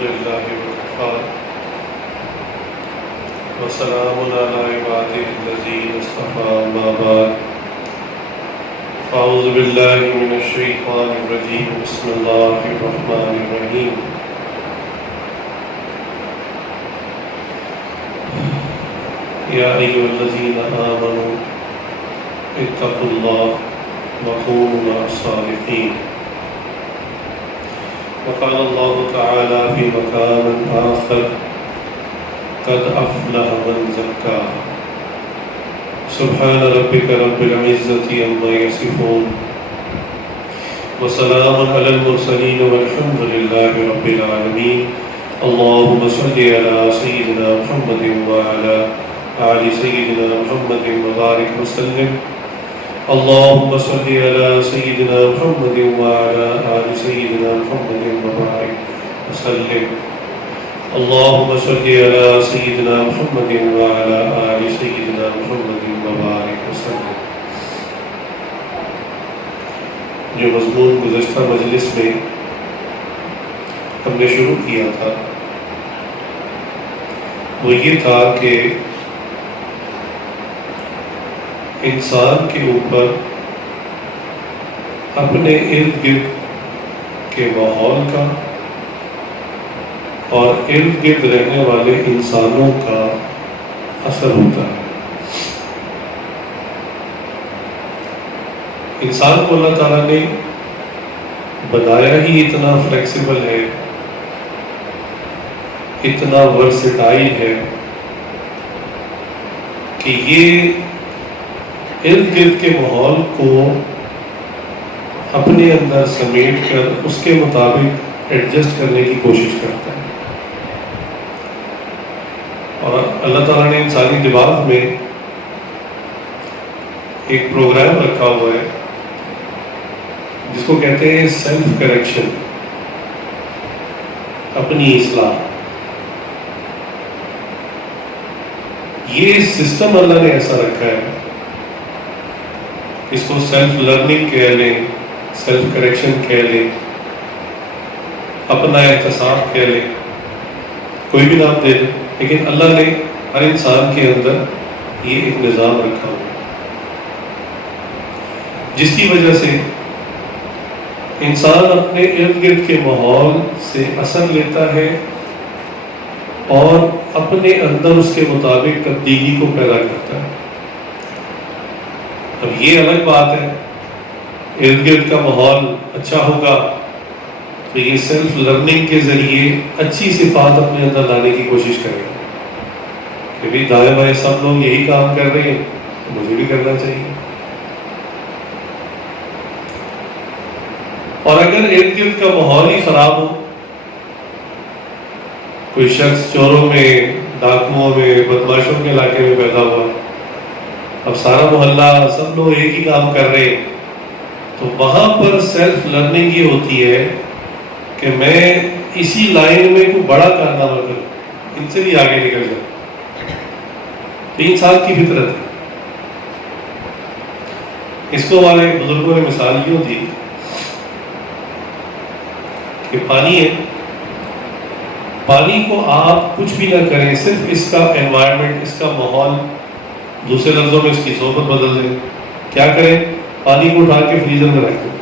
لله وكفى وسلام على عباده الذين اصطفى أما بعد أعوذ بالله من الشيطان الرجيم بسم الله الرحمن الرحيم يا أيها الذين آمنوا اتقوا الله وكونوا مع الصادقين وقال الله تعالى في مقام آخر قد أفلح من زكاها سبحان ربك رب العزة عما يصفون وسلام على المرسلين والحمد لله رب العالمين اللهم صل على سيدنا محمد وعلى آل سيدنا محمد وبارك وسلم اللهم صل على سيدنا محمد وعلى آل سيدنا محمد وبارك وسلم اللهم صل على سيدنا محمد وعلى آل سيدنا محمد وبارك وسلم. جو مضمون گزشتہ مجلس میں ہم نے شروع کیا تھا وہ یہ تھا کہ انسان کے اوپر اپنے ارد گرد کے ماحول کا اور ارد گرد رہنے والے انسانوں کا اثر ہوتا ہے. انسان کو اللہ تعالیٰ نے بنایا ہی اتنا فلیکسیبل ہے، اتنا ورسٹائل ہے کہ یہ ارد گرد کے ماحول کو اپنے اندر سمیٹ کر اس کے مطابق ایڈجسٹ کرنے کی کوشش کرتا ہے. اور اللہ تعالیٰ نے انسانی دماغ میں ایک پروگرام رکھا ہوا ہے جس کو کہتے ہیں سیلف کریکشن، اپنی اصلاح. یہ سسٹم اللہ نے ایسا رکھا ہے، اس کو سیلف لرننگ کہہ لیں، سیلف کریکشن کہہ لیں، اپنا احتساب کہہ لیں، کوئی بھی نام دے لیں، لیکن اللہ نے ہر انسان کے اندر یہ ایک نظام رکھا ہوا جس کی وجہ سے انسان اپنے ارد گرد کے ماحول سے اثر لیتا ہے اور اپنے اندر اس کے مطابق تبدیلی کو پیدا کرتا ہے. اب یہ الگ بات ہے، ارد گرد کا ماحول اچھا ہوگا تو یہ سیلف لرننگ کے ذریعے اچھی صفات اپنے اندر لانے کی کوشش کرے گا کہ بھی دائیں بائیں سب لوگ یہی کام کر رہے ہیں تو مجھے بھی کرنا چاہیے. اور اگر ارد گرد کا ماحول ہی خراب ہو، کوئی شخص چوروں میں، ڈاکوؤں میں، بدماشوں کے علاقے میں پیدا ہوا، اب سارا محلہ سب لوگ ایک ہی کام کر رہے ہیں، تو وہاں پر سیلف لرننگ یہ ہوتی ہے کہ میں اسی لائن میں کوئی بڑا کارنامہ کروں، ان سے بھی آگے نکل جاؤں. تو انسان کی فطرت ہے. اس کو ہمارے بزرگوں نے مثال یوں دی کہ پانی ہے، پانی کو آپ کچھ بھی نہ کریں، صرف اس کا انوائرمنٹ، اس کا ماحول، دوسرے لفظوں میں اس کی صحبت بدل دیں. کیا کریں؟ پانی کو اٹھا کے فریزر میں رکھ دیں.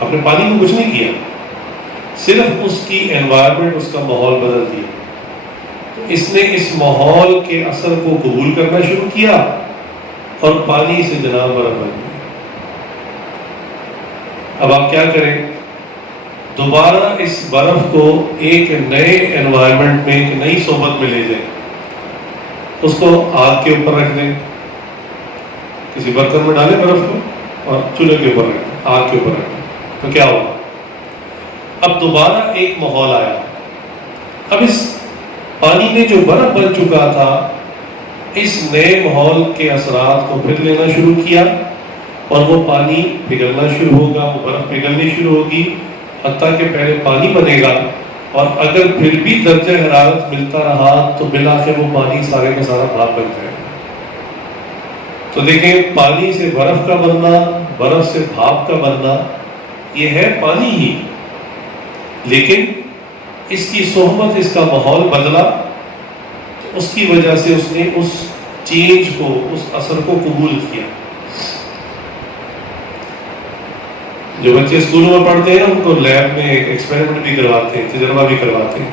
آپ نے پانی کو کچھ نہیں کیا، صرف اس کی انوائرمنٹ، اس کا ماحول بدل دیا. تو اس نے اس ماحول کے اثر کو قبول کرنا شروع کیا اور پانی سے جناب برف بن گیا. اب آپ کیا کریں؟ دوبارہ اس برف کو ایک نئے انوائرمنٹ میں، ایک نئی صحبت میں لے جائیں. اس کو آگ کے اوپر رکھ دیں، کسی برتن میں ڈالیں برف کو اور چولہے کے اوپر رکھ دیں، آگ کے اوپر رکھ دیں. تو کیا ہوگا؟ اب دوبارہ ایک ماحول آیا. اب اس پانی نے جو برف بن چکا تھا، اس نئے ماحول کے اثرات کو پھر لینا شروع کیا اور وہ پانی پگھلنا شروع ہوگا، وہ برف پگھلنی شروع ہوگی، حتیٰ کہ پہلے پانی بنے گا اور اگر پھر بھی درجہ حرارت ملتا رہا تو بالآخر وہ پانی سارے کا سارا بھاپ بن جائے گا. تو دیکھیں، پانی سے برف کا بننا، برف سے بھاپ کا بننا، یہ ہے پانی ہی، لیکن اس کی صحبت، اس کا ماحول بدلا، اس کی وجہ سے اس نے اس چینج کو، اس اثر کو قبول کیا. جو بچے اسکولوں میں پڑھتے ہیں ان کو لیب میں ایکسپیریمنٹ بھی کرواتے ہیں، تجربہ بھی کرواتے ہیں.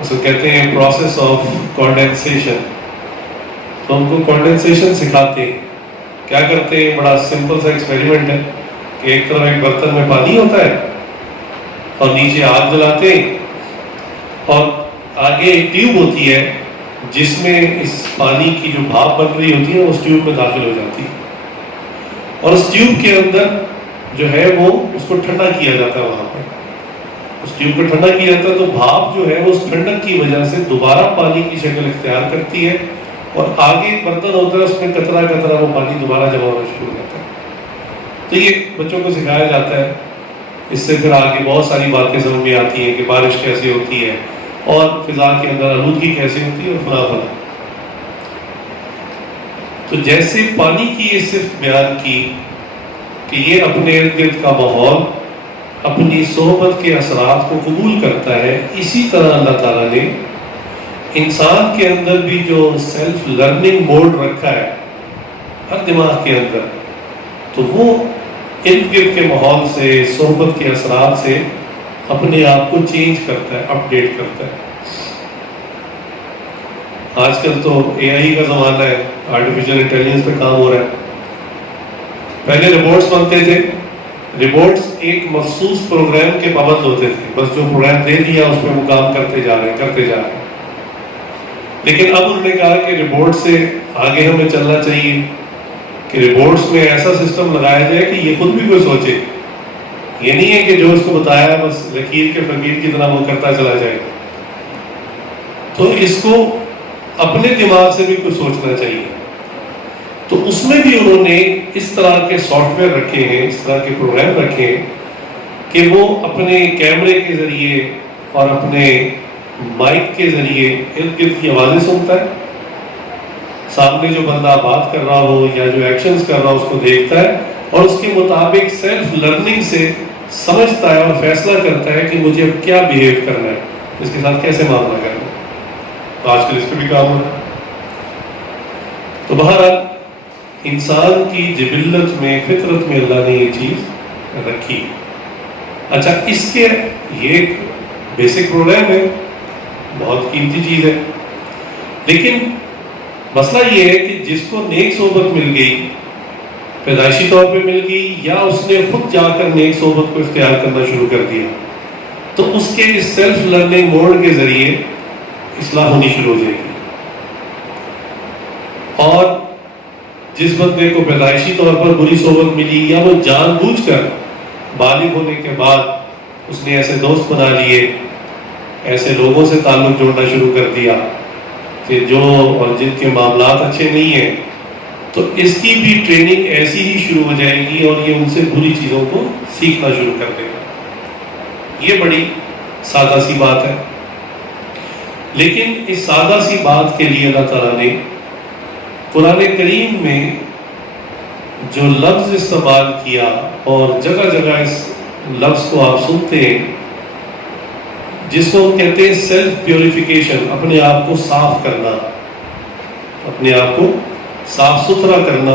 اس کو کہتے ہیں پروسیس آف کانڈینسیشن. تو ان کو کانڈینسیشن سکھاتے ہیں. کیا کرتے ہیں؟ بڑا سمپل سا ایکسپیریمنٹ ہے کہ ایک طرف ایک برتن میں پانی ہوتا ہے اور نیچے آگ جلاتے ہیں، اور آگے ایک ٹیوب ہوتی ہے جس میں اس پانی کی جو بھاپ بن رہی ہوتی ہے اس ٹیوب میں داخل ہو جاتی ہے، اور اس ٹیوب کے اندر جو ہے وہ اس کو ٹھنڈا کیا جاتا ہے. وہاں پہ اس ٹیوب کو ٹھنڈا کیا جاتا ہے تو بھاپ جو ہے وہ اس ٹھنڈک کی وجہ سے دوبارہ پانی کی شکل اختیار کرتی ہے، اور آگے ایک برتن ہوتا ہے اس میں قطرہ قطرہ وہ پانی دوبارہ جمع ہونا شروع ہو جاتا ہے. تو یہ بچوں کو سکھایا جاتا ہے. اس سے پھر آگے بہت ساری باتیں سمجھ میں آتی ہیں کہ بارش کیسے ہوتی ہے اور فضا کے اندر آلودگی کیسے ہوتی ہے اور فلاں فلاں. تو جیسے پانی کی یہ صرف بیان کی کہ یہ اپنے ارد گرد کا ماحول، اپنی صحبت کے اثرات کو قبول کرتا ہے، اسی طرح اللہ تعالیٰ نے انسان کے اندر بھی جو سیلف لرننگ موڈ رکھا ہے ہر دماغ کے اندر، تو وہ ارد گرد کے ماحول سے، صحبت کے اثرات سے اپنے آپ کو چینج کرتا ہے، اپ ڈیٹ کرتا ہے. آج کل تو اے آئی کا زمانہ ہے، آرٹیفیشل انٹیلیجنس پہ کام ہو رہا ہے. پہلے رپورٹس بنتے تھے، رپورٹس ایک مخصوص پروگرام کے پابند ہوتے تھے، بس جو پروگرام دے دیا اس پہ وہ کام کرتے جا رہے ہیں. لیکن اب انہوں نے کہا کہ رپورٹ سے آگے ہمیں چلنا چاہیے کہ رپورٹس میں ایسا سسٹم لگایا جائے کہ یہ خود بھی کوئی سوچے. یہ نہیں ہے کہ جو اس کو بتایا بس لکیر کے فقیر کی طرح وہ کرتا چلا جائے. تو اس کو اپنے دماغ سے بھی کچھ سوچنا چاہیے. تو اس میں بھی انہوں نے اس طرح کے سافٹ ویئر رکھے ہیں، اس طرح کے پروگرام رکھے ہیں کہ وہ اپنے کیمرے کے ذریعے اور اپنے مائک کے ذریعے ارد گرد کی آوازیں سنتا ہے. سامنے جو بندہ بات کر رہا ہو یا جو ایکشنز کر رہا ہو اس کو دیکھتا ہے، اور اس کے مطابق سیلف لرننگ سے سمجھتا ہے اور فیصلہ کرتا ہے کہ مجھے اب کیا بیہیو کرنا ہے، اس کے ساتھ کیسے معاملہ کرنا ہے. تو آج کل اس پہ بھی کام ہو رہا ہے. تو بہرحال انسان کی جبلت میں، فطرت میں اللہ نے یہ چیز رکھی. اچھا، اس کے یہ ایک بیسک پروگرام ہے، بہت قیمتی چیز ہے. لیکن مسئلہ یہ ہے کہ جس کو نیک صحبت مل گئی، پیدائشی طور پہ مل گئی، یا اس نے خود جا کر نیک صحبت کو اختیار کرنا شروع کر دیا، تو اس کے اس سیلف لرننگ موڈ کے ذریعے اصلاح ہونی شروع ہو جائے گی. اور جس بندے کو پیدائشی طور پر بری صحبت ملی، یا وہ جان بوجھ کر بالغ ہونے کے بعد اس نے ایسے دوست بنا لیے، ایسے لوگوں سے تعلق جوڑنا شروع کر دیا کہ جو اور جن کے معاملات اچھے نہیں ہیں، تو اس کی بھی ٹریننگ ایسی ہی شروع ہو جائے گی اور یہ ان سے بری چیزوں کو سیکھنا شروع کر دے گا. یہ بڑی سادہ سی بات ہے. لیکن اس سادہ سی بات کے لیے اللہ تعالیٰ نے قرآن کریم میں جو لفظ استعمال کیا، اور جگہ جگہ اس لفظ کو آپ سنتے ہیں، جس کو ہم کہتے ہیں سیلف پیوریفیکیشن، اپنے آپ کو صاف کرنا، اپنے آپ کو صاف ستھرا کرنا.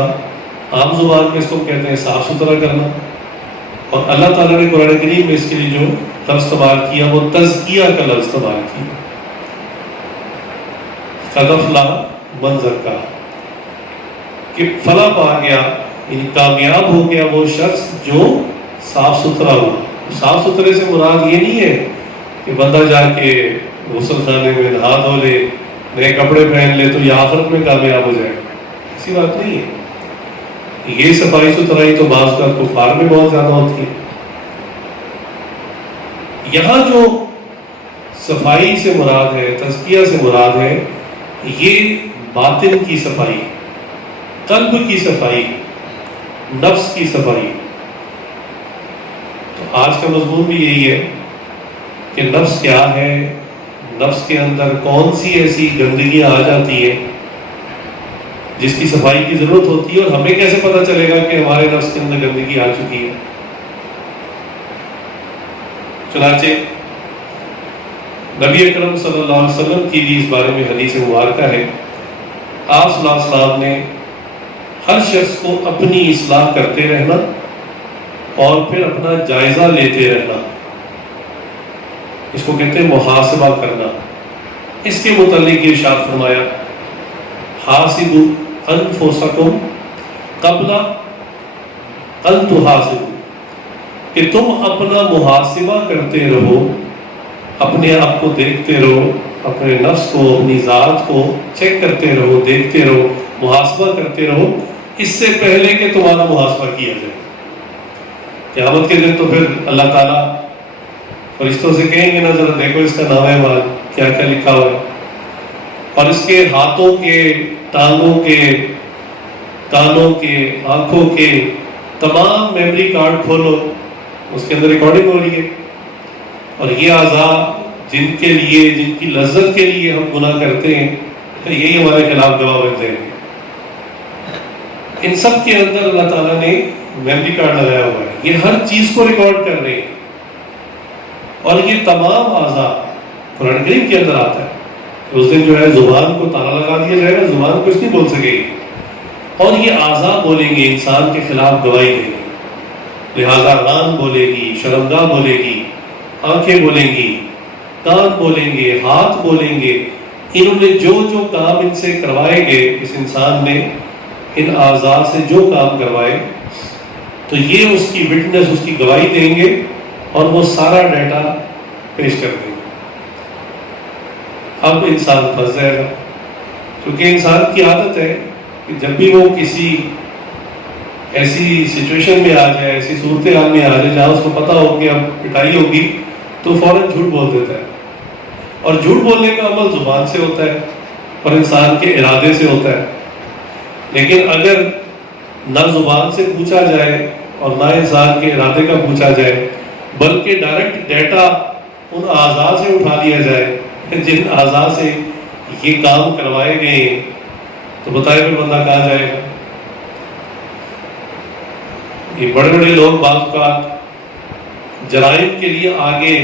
عام زبان میں اس کو کہتے ہیں صاف ستھرا کرنا. اور اللہ تعالیٰ نے قرآن کریم میں اس کے لیے جو لفظ استعمال کیا وہ تزکیہ کا لفظ استعمال کیا. قد افلح من زکا، کہ فلاح پا گیا، یعنی کامیاب ہو گیا وہ شخص جو صاف ستھرا ہوا. صاف ستھرے سے مراد یہ نہیں ہے کہ بندہ جا کے غسل خانے میں نہا دھو لے، نئے کپڑے پہن لے تو یہ آخرت میں کامیاب ہو جائے گا. ایسی بات نہیں ہے. یہ صفائی ستھرائی تو بعض کا کفار میں بہت زیادہ ہوتی ہے. یہاں جو صفائی سے مراد ہے، تزکیہ سے مراد ہے، یہ باطن کی صفائی، قلب کی صفائی، نفس کی صفائی. تو آج کا مضمون بھی یہی ہے کہ نفس کیا ہے، نفس کے اندر کون سی ایسی گندگیاں آ جاتی ہیں جس کی صفائی کی ضرورت ہوتی ہے، اور ہمیں کیسے پتہ چلے گا کہ ہمارے نفس کے اندر گندگی آ چکی ہے. چنانچہ نبی اکرم صلی اللہ علیہ وسلم کی بھی اس بارے میں حدیث مبارکہ ہے. آپ صلی اللہ علیہ وسلم نے ہر شخص کو اپنی اصلاح کرتے رہنا اور پھر اپنا جائزہ لیتے رہنا، اس کو کہتے ہیں محاسبہ کرنا. اس کے متعلق یہ ارشاد فرمایا، حاسبوا انفسکم قبل ان تحاسبوا، کہ تم اپنا محاسبہ کرتے رہو، اپنے آپ کو دیکھتے رہو، اپنے نفس کو، اپنی ذات کو چیک کرتے رہو، دیکھتے رہو، محاسبہ کرتے رہو، اس سے پہلے کہ تمہارا محاسبہ کیا جائے. قیامت کے دن تو پھر اللہ تعالیٰ فرشتوں سے کہیں گے نا، ذرا دیکھو اس کا نام ہے کیا کیا لکھا ہوا ہے، اور اس کے ہاتھوں کے، ٹانگوں کے، کانوں کے، آنکھوں کے تمام میموری کارڈ کھولو، اس کے اندر ریکارڈنگ ہو رہی ہے. اور یہ اعضاء جن کے لیے، جن کی لذت کے لیے ہم گناہ کرتے ہیں، تو یہی ہمارے خلاف گواہ بنتے ہیں. ان سب کے اندر اللہ تعالیٰ نے میموری کارڈ لگایا ہوا ہے، یہ ہر چیز کو ریکارڈ کر رہے ہیں. اور یہ تمام اعضاء قرآن کریم کے اندر آتا ہے کہ اس دن جو ہے زبان کو تالا لگا دیا جائے گا، زبان کچھ نہیں بول سکے گی، اور یہ اعضاء بولیں گے، انسان کے خلاف گواہی دیں گے. لہذا ران بولے گی، شرمگاہ بولے گی، آنکھیں بولیں گی، کان بولیں گے، ہاتھ بولیں گے. انہوں نے جو جو کام ان سے کروائے گے، اس انسان نے ان اعضاء سے جو کام کروائے، تو یہ اس کی وٹنس، اس کی گواہی دیں گے، اور وہ سارا ڈیٹا پیش کر دیں گے. اب انسان پھنس جائے گا، کیونکہ انسان کی عادت ہے کہ جب بھی وہ کسی ایسی سچویشن میں آ جائے، ایسی صورتحال میں آ جائے جہاں اس کو پتا ہو کہ اب پٹائی ہوگی، تو فوراً جھوٹ بول دیتا ہے. اور جھوٹ بولنے کا عمل زبان سے ہوتا ہے اور انسان کے ارادے سے ہوتا ہے. لیکن اگر نہ زبان سے پوچھا جائے اور نہ انسان کے ارادے کا پوچھا جائے، بلکہ ڈائریکٹ ڈیٹا ان اعضاء سے اٹھا لیا جائے جن اعضاء سے یہ کام کروائے گئے ہیں، تو بتائے پھر بندہ کہاں جائے گا؟ یہ بڑے بڑے لوگ بعض اوقات جرائم کے لیے آگے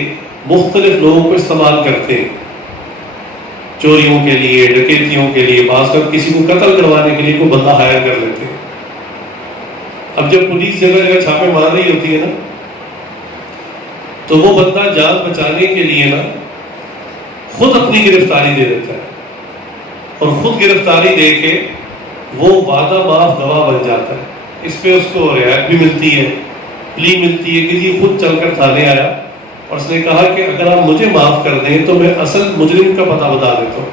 مختلف لوگوں کو استعمال کرتے ہیں، چوریوں کے لیے، ڈکیتیوں کے لیے، بعض اوقات کسی کو قتل کروانے کے لیے کوئی بندہ ہائر کر لیتے ہیں. اب جب پولیس جگہ جگہ چھاپے مار رہی ہوتی ہے نا، تو وہ بندہ جان بچانے کے لیے نا خود اپنی گرفتاری دے دیتا ہے، اور خود گرفتاری دے کے وہ وعدہ معاف گواہ بن جاتا ہے. اس پہ اس کو رعایت بھی ملتی ہے، پلی ملتی ہے کہ جی خود چل کر تھانے آیا اور اس نے کہا کہ اگر آپ مجھے معاف کر دیں تو میں اصل مجرم کا پتہ بتا دیتا ہوں.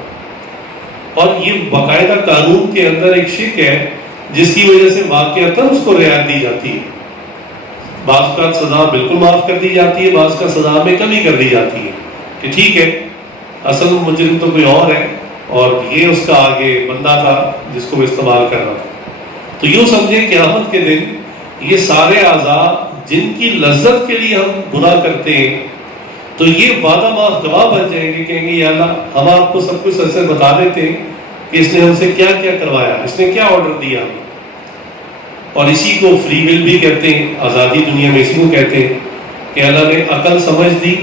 اور یہ باقاعدہ قانون کے اندر ایک شک ہے جس کی وجہ سے واقعتاً اس کو رعایت دی جاتی ہے. بعض کا سزا بالکل معاف کر دی جاتی ہے، بعض کا سزا میں کمی کر دی جاتی ہے کہ ٹھیک ہے اصل مجرم تو کوئی اور ہے، اور یہ اس کا آگے بندہ تھا جس کو وہ استعمال کر رہا تھا. تو یوں سمجھیں قیامت کے دن یہ سارے اعضاء جن کی لذت کے لیے ہم گناہ کرتے ہیں، تو یہ وعدہ معاف گواہ بن جائیں گے، کہیں گے یا اللہ ہم آپ کو سب کچھ سچ سے بتا دیتے ہیں کہ اس نے ہم سے کیا کیا کروایا، اس نے کیا آرڈر دیا. اور اسی کو فری ول بھی کہتے ہیں، آزادی دنیا میں اسی کو کہتے ہیں کہ اللہ نے عقل سمجھ دی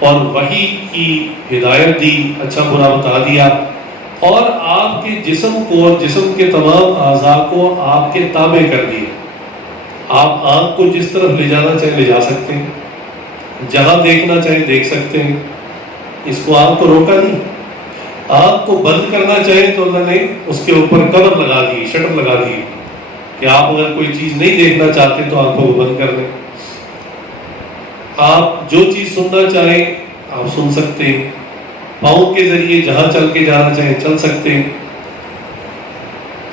اور وحی کی ہدایت دی، اچھا برا بتا دیا، اور آپ کے جسم کو اور جسم کے تمام اعضاء کو آپ کے تابع کر دیا. آپ آنکھ کو جس طرف لے جانا چاہیں لے جا سکتے ہیں، جہاں دیکھنا چاہیں دیکھ سکتے ہیں، اس کو آنکھ کو روکا نہیں. آنکھ کو بند کرنا چاہیں تو اللہ نے اس کے اوپر کور لگا دی، شٹر لگا دی کہ آپ اگر کوئی چیز نہیں دیکھنا چاہتے تو آنکھوں کو بند کر دیں. آپ جو چیز سننا چاہیں آپ سن سکتے ہیں، پاؤں کے ذریعے جہاں چل کے جانا چاہیں چل سکتے ہیں،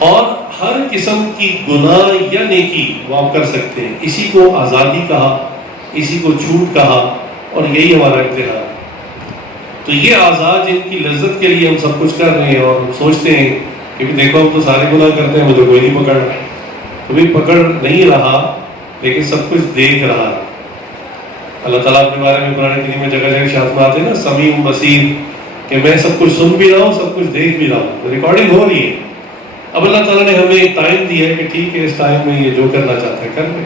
اور ہر قسم کی گناہ یا نیکی وہ آپ کر سکتے ہیں. اسی کو آزادی کہا، اسی کو چھوٹ کہا، اور یہی ہمارا امتحان ہے. تو یہ اعضاء جن کی لذت کے لیے ہم سب کچھ کر رہے ہیں اور ہم سوچتے ہیں کہ دیکھو ہم تو سارے گناہ کرتے ہیں، مجھے کوئی نہیں پکڑ رہا، کبھی پکڑ نہیں رہا لیکن سب کچھ دیکھ رہا ہے. اللہ تعالیٰ اپنے بارے میں قرآن کریم میں جگہ جگہ ارشاد فرماتے ہیں نا، سمیع بصیر، کہ میں سب کچھ سن بھی رہا ہوں، سب کچھ دیکھ بھی رہا ہوں، ریکارڈنگ ہو رہی ہے. اب اللہ تعالیٰ نے ہمیں ایک ٹائم دیا ہے کہ ٹھیک ہے اس ٹائم میں یہ جو کرنا چاہتا ہے کر لیں.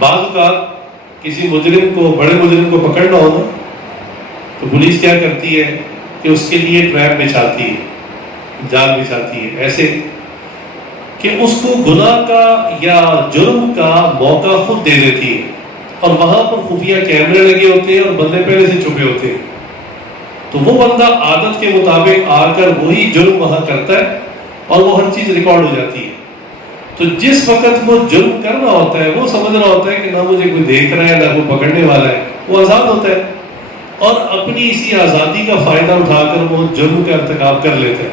بعض اوقات کسی مجرم کو، بڑے مجرم کو پکڑنا ہونا تو پولیس کیا کرتی ہے کہ اس کے لیے ٹریپ بچھاتی ہے, جال بچھاتی ہے, ایسے کہ اس کو گناہ کا یا جرم کا موقع خود دے دیتی ہے, اور وہاں پر خفیہ کیمرے لگے ہوتے ہیں اور بندے پہلے سے چھپے ہوتے ہیں. تو وہ بندہ عادت کے مطابق آ کر وہی جرم وہاں کرتا ہے اور وہ ہر چیز ریکارڈ ہو جاتی ہے. تو جس وقت وہ جرم کر رہا ہوتا ہے وہ سمجھ رہا ہوتا ہے کہ نہ مجھے کوئی دیکھ رہا ہے نہ کوئی پکڑنے والا ہے, وہ آزاد ہوتا ہے اور اپنی اسی آزادی کا فائدہ اٹھا کر وہ جرم کا ارتکاب کر لیتا ہے.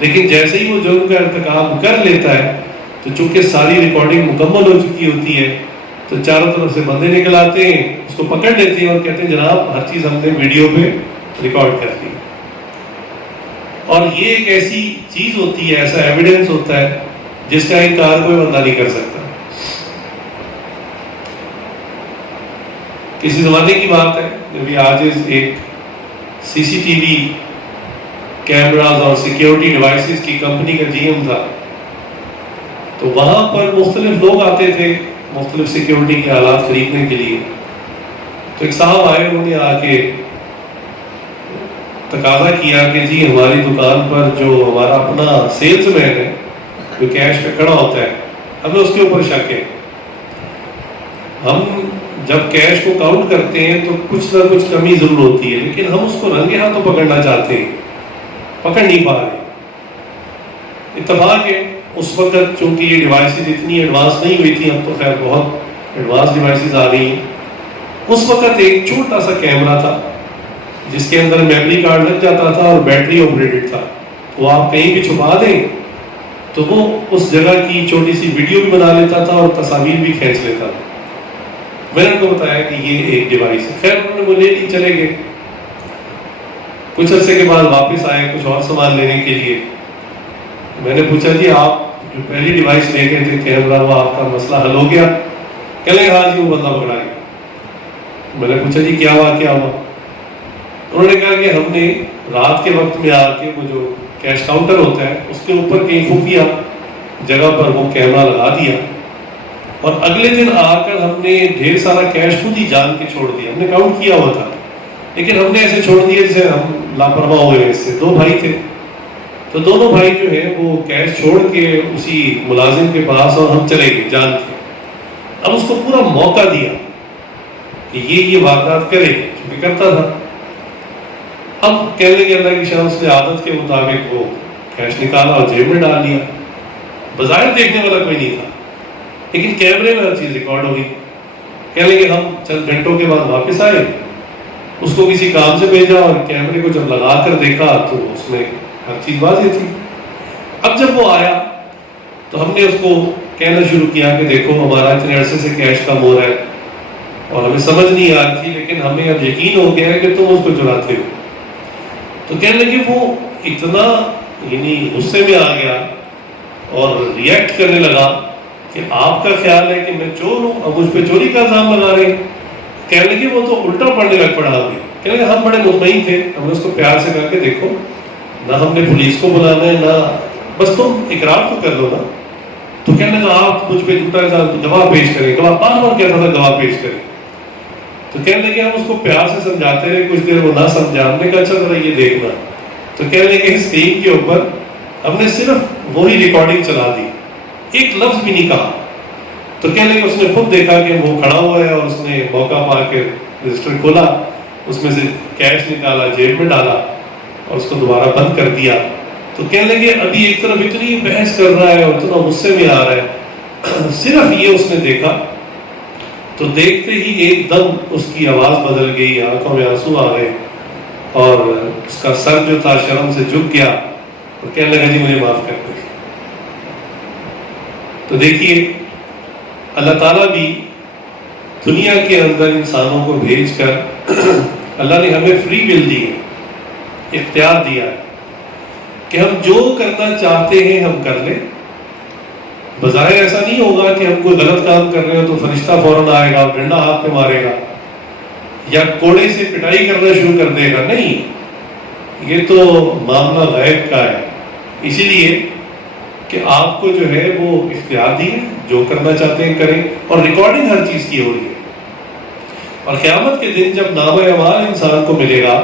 لیکن جیسے ہی وہ جرم کا ارتکاب کر لیتا ہے تو چونکہ ساری ریکارڈنگ مکمل ہو چکی ہوتی ہے تو چاروں طرف سے بندے نکل آتے ہیں, اس کو پکڑ لیتے ہیں اور کہتے ہیں جناب ہر چیز ہم نے ویڈیو پہ ریکارڈ کر لی. اور یہ ایک ایسی چیز ہوتی ہے, ایسا ایویڈنس ہوتا ہے جس کا انکار کوئی بندہ نہیں کر سکتا. کسی زمانے کی بات ہے جب آج ایک سی سی ٹی وی کیمراز اور سیکیورٹی ڈیوائسز کی کمپنی کا جی ایم تھا, تو وہاں پر مختلف لوگ آتے تھے مختلف سیکیورٹی کے آلات خریدنے کے لیے. تو ایک صاحب آئے, انہوں نے آ کے تقاضا کیا کہ جی ہماری دکان پر جو ہمارا اپنا سیلز مین ہے جو کیش پہ کھڑا ہوتا ہے, ہمیں اس کے اوپر شک ہے. ہم جب کیش کو کاؤنٹ کرتے ہیں تو کچھ نہ کچھ کمی ضرور ہوتی ہے, لیکن ہم اس کو رنگے ہاتھوں پکڑنا چاہتے ہیں, پکڑ نہیں پا رہے. اتفاق ہے اس وقت چونکہ یہ ڈیوائسز اتنی ایڈوانس نہیں ہوئی تھی, اب تو خیر بہت ایڈوانس ڈیوائسز آ رہی ہیں. اس وقت ایک چھوٹا سا کیمرہ تھا جس کے اندر میموری کارڈ لگ جاتا تھا اور بیٹری آپریٹڈ تھا. وہ آپ کہیں بھی چھپا دیں تو وہ اس جگہ کی چھوٹی سی ویڈیو بھی بنا لیتا تھا اور تصاویر بھی کھینچ لیتا تھا. میں نے ان کو بتایا کہ یہ ایک ڈیوائس ہے. خیر انہوں نے وہ لے لی, چلے گئے. کچھ عرصے کے بعد واپس آئے کچھ اور سامان لینے کے لیے. میں نے پوچھا جی آپ جو پہلی ڈیوائس لے گئے تھے کیمرہ, وہ آپ کا مسئلہ حل ہو گیا؟ کہنے لگے ہاں جی وہ بندہ پکڑا گیا. میں نے پوچھا جی کیا واقعہ ہوا؟ انہوں نے کہا کہ ہم نے رات کے وقت میں آ کے وہ جو کیش کاؤنٹر ہوتا ہے اس کے اوپر کہیں خفیہ جگہ پر وہ کیمرہ لگا دیا, اور اگلے دن آ کر ہم نے ڈھیر سارا کیش خود ہی جان کے چھوڑ دیا. ہم نے کاؤنٹ کیا ہوا تھا لیکن ہم نے ایسے چھوڑ دیا جیسے ہم لاپرواہ ہوئے. اس سے 2 بھائی تھے, تو دونوں بھائی جو ہے وہ کیش چھوڑ کے اسی ملازم کے پاس, اور ہم چلے گئے جان کے. اب اس کو پورا موقع دیا کہ یہ واردات کرے, چونکہ کرتا تھا. اب کہنے کے اللہ کی شان اس نے عادت کے مطابق وہ کیش نکالا اور جیب میں ڈال لیا. بظاہر دیکھنے والا کوئی نہیں تھا لیکن کیمرے میں ہر چیز ریکارڈ ہو گئی. کہنے کہ ہم چند گھنٹوں کے بعد واپس آئے, اس کو کسی کام سے بھیجا اور کیمرے کو جب لگا کر دیکھا تو اس میں ہر چیز واضح تھی. اب جب وہ آیا تو ہم نے اس کو کہنا شروع کیا کہ دیکھو ہمارا اتنے عرصے سے کیش کم ہو رہا ہے اور ہمیں سمجھ نہیں آ رہی تھی, لیکن ہمیں اب یقین ہو گیا ہے کہ تم اس کو چراتے ہو. تو کہنے لگے وہ اتنا یعنی غصے میں آ گیا اور ریئیکٹ کرنے لگا کہ آپ کا خیال ہے کہ میں چور ہوں اور مجھ پہ چوری کا الزام لگا رہے ہیں. کہنے لگے وہ تو الٹا پڑنے لگ پڑا ہمیں. کہنے لگے ہم بڑے مطمئن تھے, ہم نے اس کو پیار سے کہا کہ دیکھو نہ ہم نے پولیس کو بلانا ہے, نہ بس تم اقرار تو کر لو نا. تو کہنے لگا آپ مجھ پہ جھوٹا گواہ پیش کریں, گواہ بار بار کہتا تھا گواہ پیش کریں. تو کہنے لگے ہم اس کو پیار سے سمجھاتے رہے, کچھ دیر وہ نہ سمجھا. ہم نے کہا اچھا ذرا یہ دیکھنا. تو کہنے لگے اسکرین کے اوپر ہم نے صرف وہی ریکارڈنگ چلا دی, ایک لفظ بھی نہیں کہا. تو کہنے لگے اس نے خود دیکھا کہ وہ کھڑا ہوا ہے اور اس نے موقع پا کے رجسٹر کھولا, اس میں سے کیش نکالا, جیب میں ڈالا اور اس کو دوبارہ بند کر دیا. تو کہنے لگے ابھی ایک طرف اتنی بحث کر رہا ہے اور اتنا غصے میں آ رہا ہے, صرف یہ اس نے دیکھا تو دیکھتے ہی ایک دم اس کی آواز بدل گئی, آنکھوں میں آنسو آ گئے اور اس کا سر جو تھا شرم سے جھک گیا اور کہنے لگا جی مجھے معاف کر دیں. تو دیکھیے اللہ تعالیٰ بھی دنیا کے اندر انسانوں کو بھیج کر اللہ نے ہمیں فری ول دی ہے, اختیار دیا ہے کہ ہم جو کرنا چاہتے ہیں ہم کر لیں. بظاہر ایسا نہیں ہوگا کہ ہم کوئی غلط کام کر رہے ہو تو فرشتہ فوراً آئے گا, ڈنڈا ہاتھ میں مارے گا یا کوڑے سے پٹائی کرنا شروع کر دے گا. نہیں, یہ تو معاملہ غیب کا ہے. اسی لیے کہ آپ کو جو ہے وہ اختیار دی ہے, جو کرنا چاہتے ہیں کریں, اور ریکارڈنگ ہر چیز کی ہو رہی ہے. اور قیامت کے دن جب نامہ اعمال انسان کو ملے گا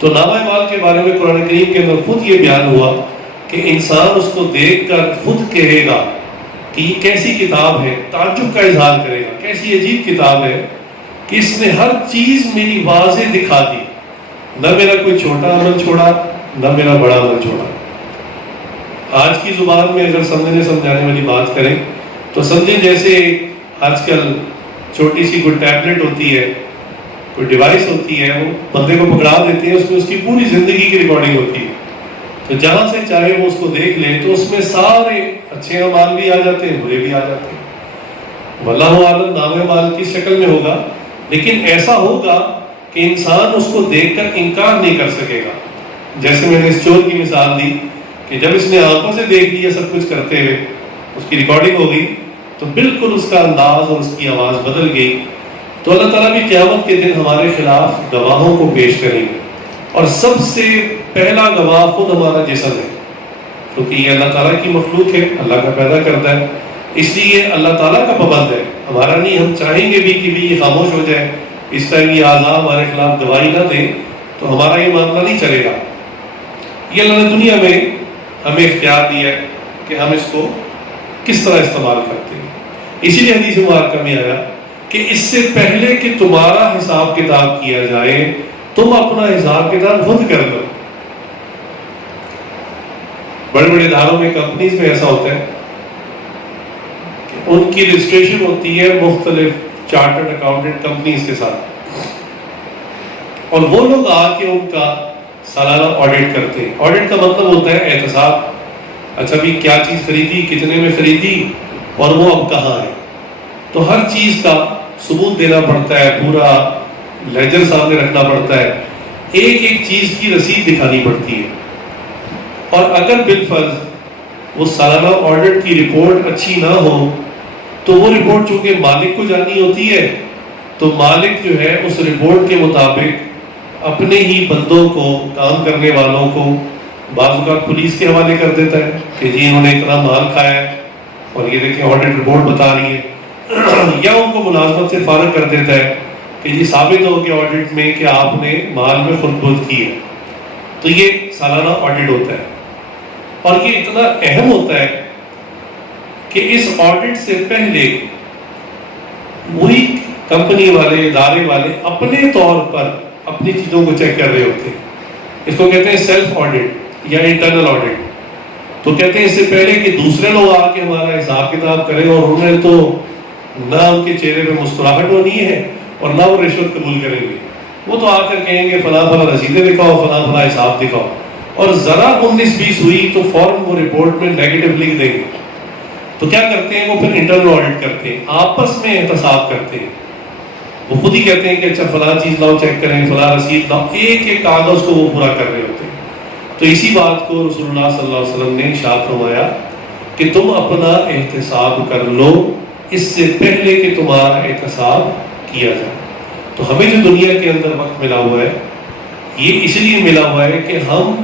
تو نامہ اعمال کے بارے میں قرآن کریم کے اندر خود یہ بیان ہوا کہ انسان اس کو دیکھ کر خود کہے گا کہ یہ کیسی کتاب ہے، تعجب کا اظہار کرے گا، کیسی عجیب کتاب ہے کہ اس نے ہر چیز میری واضح دکھا دی، نہ میرا کوئی چھوٹا عمل چھوڑا نہ میرا بڑا عمل چھوڑا۔ آج کی زبان میں اگر سمجھنے سمجھانے والی بات کریں تو سمجھیں جیسے آج کل چھوٹی سی کوئی ٹیبلٹ ہوتی ہے، کوئی ڈیوائس ہوتی ہے، وہ بندے کو پکڑا دیتے ہیں، اس میں اس کی پوری زندگی کی ریکارڈنگ ہوتی ہے، تو جہاں سے چاہے وہ اس کو دیکھ لے تو اس میں سارے اچھے اعمال بھی آ جاتے ہیں، برے بھی آ جاتے ہیں۔ واللہ عالم نامہ اعمال کی شکل میں ہوگا، لیکن ایسا ہوگا کہ انسان اس کو دیکھ کر انکار نہیں کر سکے گا۔ جیسے میں نے اس چور کی مثال دی کہ جب اس نے آنکھوں سے دیکھ لیا سب کچھ کرتے ہوئے، اس کی ریکارڈنگ ہو گئی، تو بالکل اس کا انداز اور اس کی آواز بدل گئی۔ تو اللہ تعالیٰ بھی قیامت کے دن ہمارے خلاف گواہوں کو پیش کریں گے، اور سب سے پہلا گواہ خود ہمارا جسم ہے، کیونکہ یہ اللہ تعالیٰ کی مخلوق ہے، اللہ کا پیدا کرتا ہے، اس لیے اللہ تعالیٰ کا پابند ہے، ہمارا نہیں۔ ہم چاہیں گے بھی کہ بھی یہ خاموش ہو جائے، اس ٹائم یہ اعضاء ہمارے خلاف گواہی نہ دیں، تو ہمارا یہ معاملہ نہیں چلے گا۔ یہ اللہ نے دنیا میں ہمیں اختیار دیا ہے کہ ہم اس کو کس طرح استعمال کرتے ہیں۔ اسی لیے حدیث مبارکہ میں آیا کہ اس سے پہلے کہ تمہارا حساب کتاب کیا جائے تم اپنا حساب کتاب خود کر لو۔ بڑے بڑے اداروں میں، کمپنیز میں ایسا ہوتا ہے کہ ان کی رجسٹریشن ہوتی ہے مختلف چارٹرڈ اکاؤنٹنٹ کمپنیز کے ساتھ، اور وہ لوگ آ کے ان کا سالانہ آڈٹ کرتے ہیں۔ آڈٹ کا مطلب ہوتا ہے احتساب، اچھا بھی کیا چیز خریدی، کتنے میں خریدی، اور وہ اب کہاں ہے۔ تو ہر چیز کا ثبوت دینا پڑتا ہے، پورا لیجر سامنے رکھنا پڑتا ہے، ایک ایک چیز کی رسید دکھانی پڑتی ہے۔ اور اگر بالفرض وہ سالانہ آڈٹ کی رپورٹ اچھی نہ ہو تو وہ رپورٹ چونکہ مالک کو جانی ہوتی ہے، تو مالک جو ہے اس رپورٹ کے مطابق اپنے ہی بندوں کو، کام کرنے والوں کو بعض اوقات پولیس کے حوالے کر دیتا ہے کہ جی انہوں نے اتنا مال کھایا ہے اور یہ دیکھیں آڈٹ رپورٹ بتا رہی ہے، یا ان کو ملازمت سے فارغ کر دیتا ہے کہ جی ثابت ہو گیا آڈٹ میں کہ آپ نے مال میں خود بہت کی ہے۔ تو یہ سالانہ آڈٹ ہوتا ہے، اور یہ اتنا اہم ہوتا ہے کہ اس آڈٹ سے پہلے وہی کمپنی والے، ادارے والے اپنے طور پر اپنی چیزوں کو چیک کر رہے ہوتے ہیں۔ اس کو کہتے ہیں سیلف آڈٹ یا انٹرنل آڈٹ۔ تو کہتے ہیں اس سے پہلے کہ دوسرے لوگ آ کے ہمارا حساب کتاب کریں، اور انہیں تو نہ ان کے چہرے پہ مسکراہٹ ہونی ہے اور نہ وہ رشوت قبول کریں گے، وہ تو آ کر کہیں گے فلاں فلاں رسیدیں دکھاؤ، فلاں فلاں حساب دکھاؤ، اور ذرا 19-20 ہوئی تو فوراً وہ رپورٹ میں نیگیٹو لکھ دیں گے۔ تو کیا کرتے ہیں وہ پھر انٹرنل آڈٹ کرتے ہیں، آپس میں احتساب کرتے ہیں، وہ خود ہی کہتے ہیں کہ اچھا فلاں چیز لاؤ چیک کریں، فلاں رسید لاؤ، ایک ایک کاغذ کو وہ پورا کر رہے ہوتے ہیں۔ تو اسی بات کو رسول اللہ صلی اللہ علیہ وسلم نے ارشاد فرمایا کہ تم اپنا احتساب کر لو اس سے پہلے کہ تمہارا احتساب کیا جائے۔ تو ہمیں جو دنیا کے اندر وقت ملا ہوا ہے، یہ اس لیے ملا ہوا ہے کہ ہم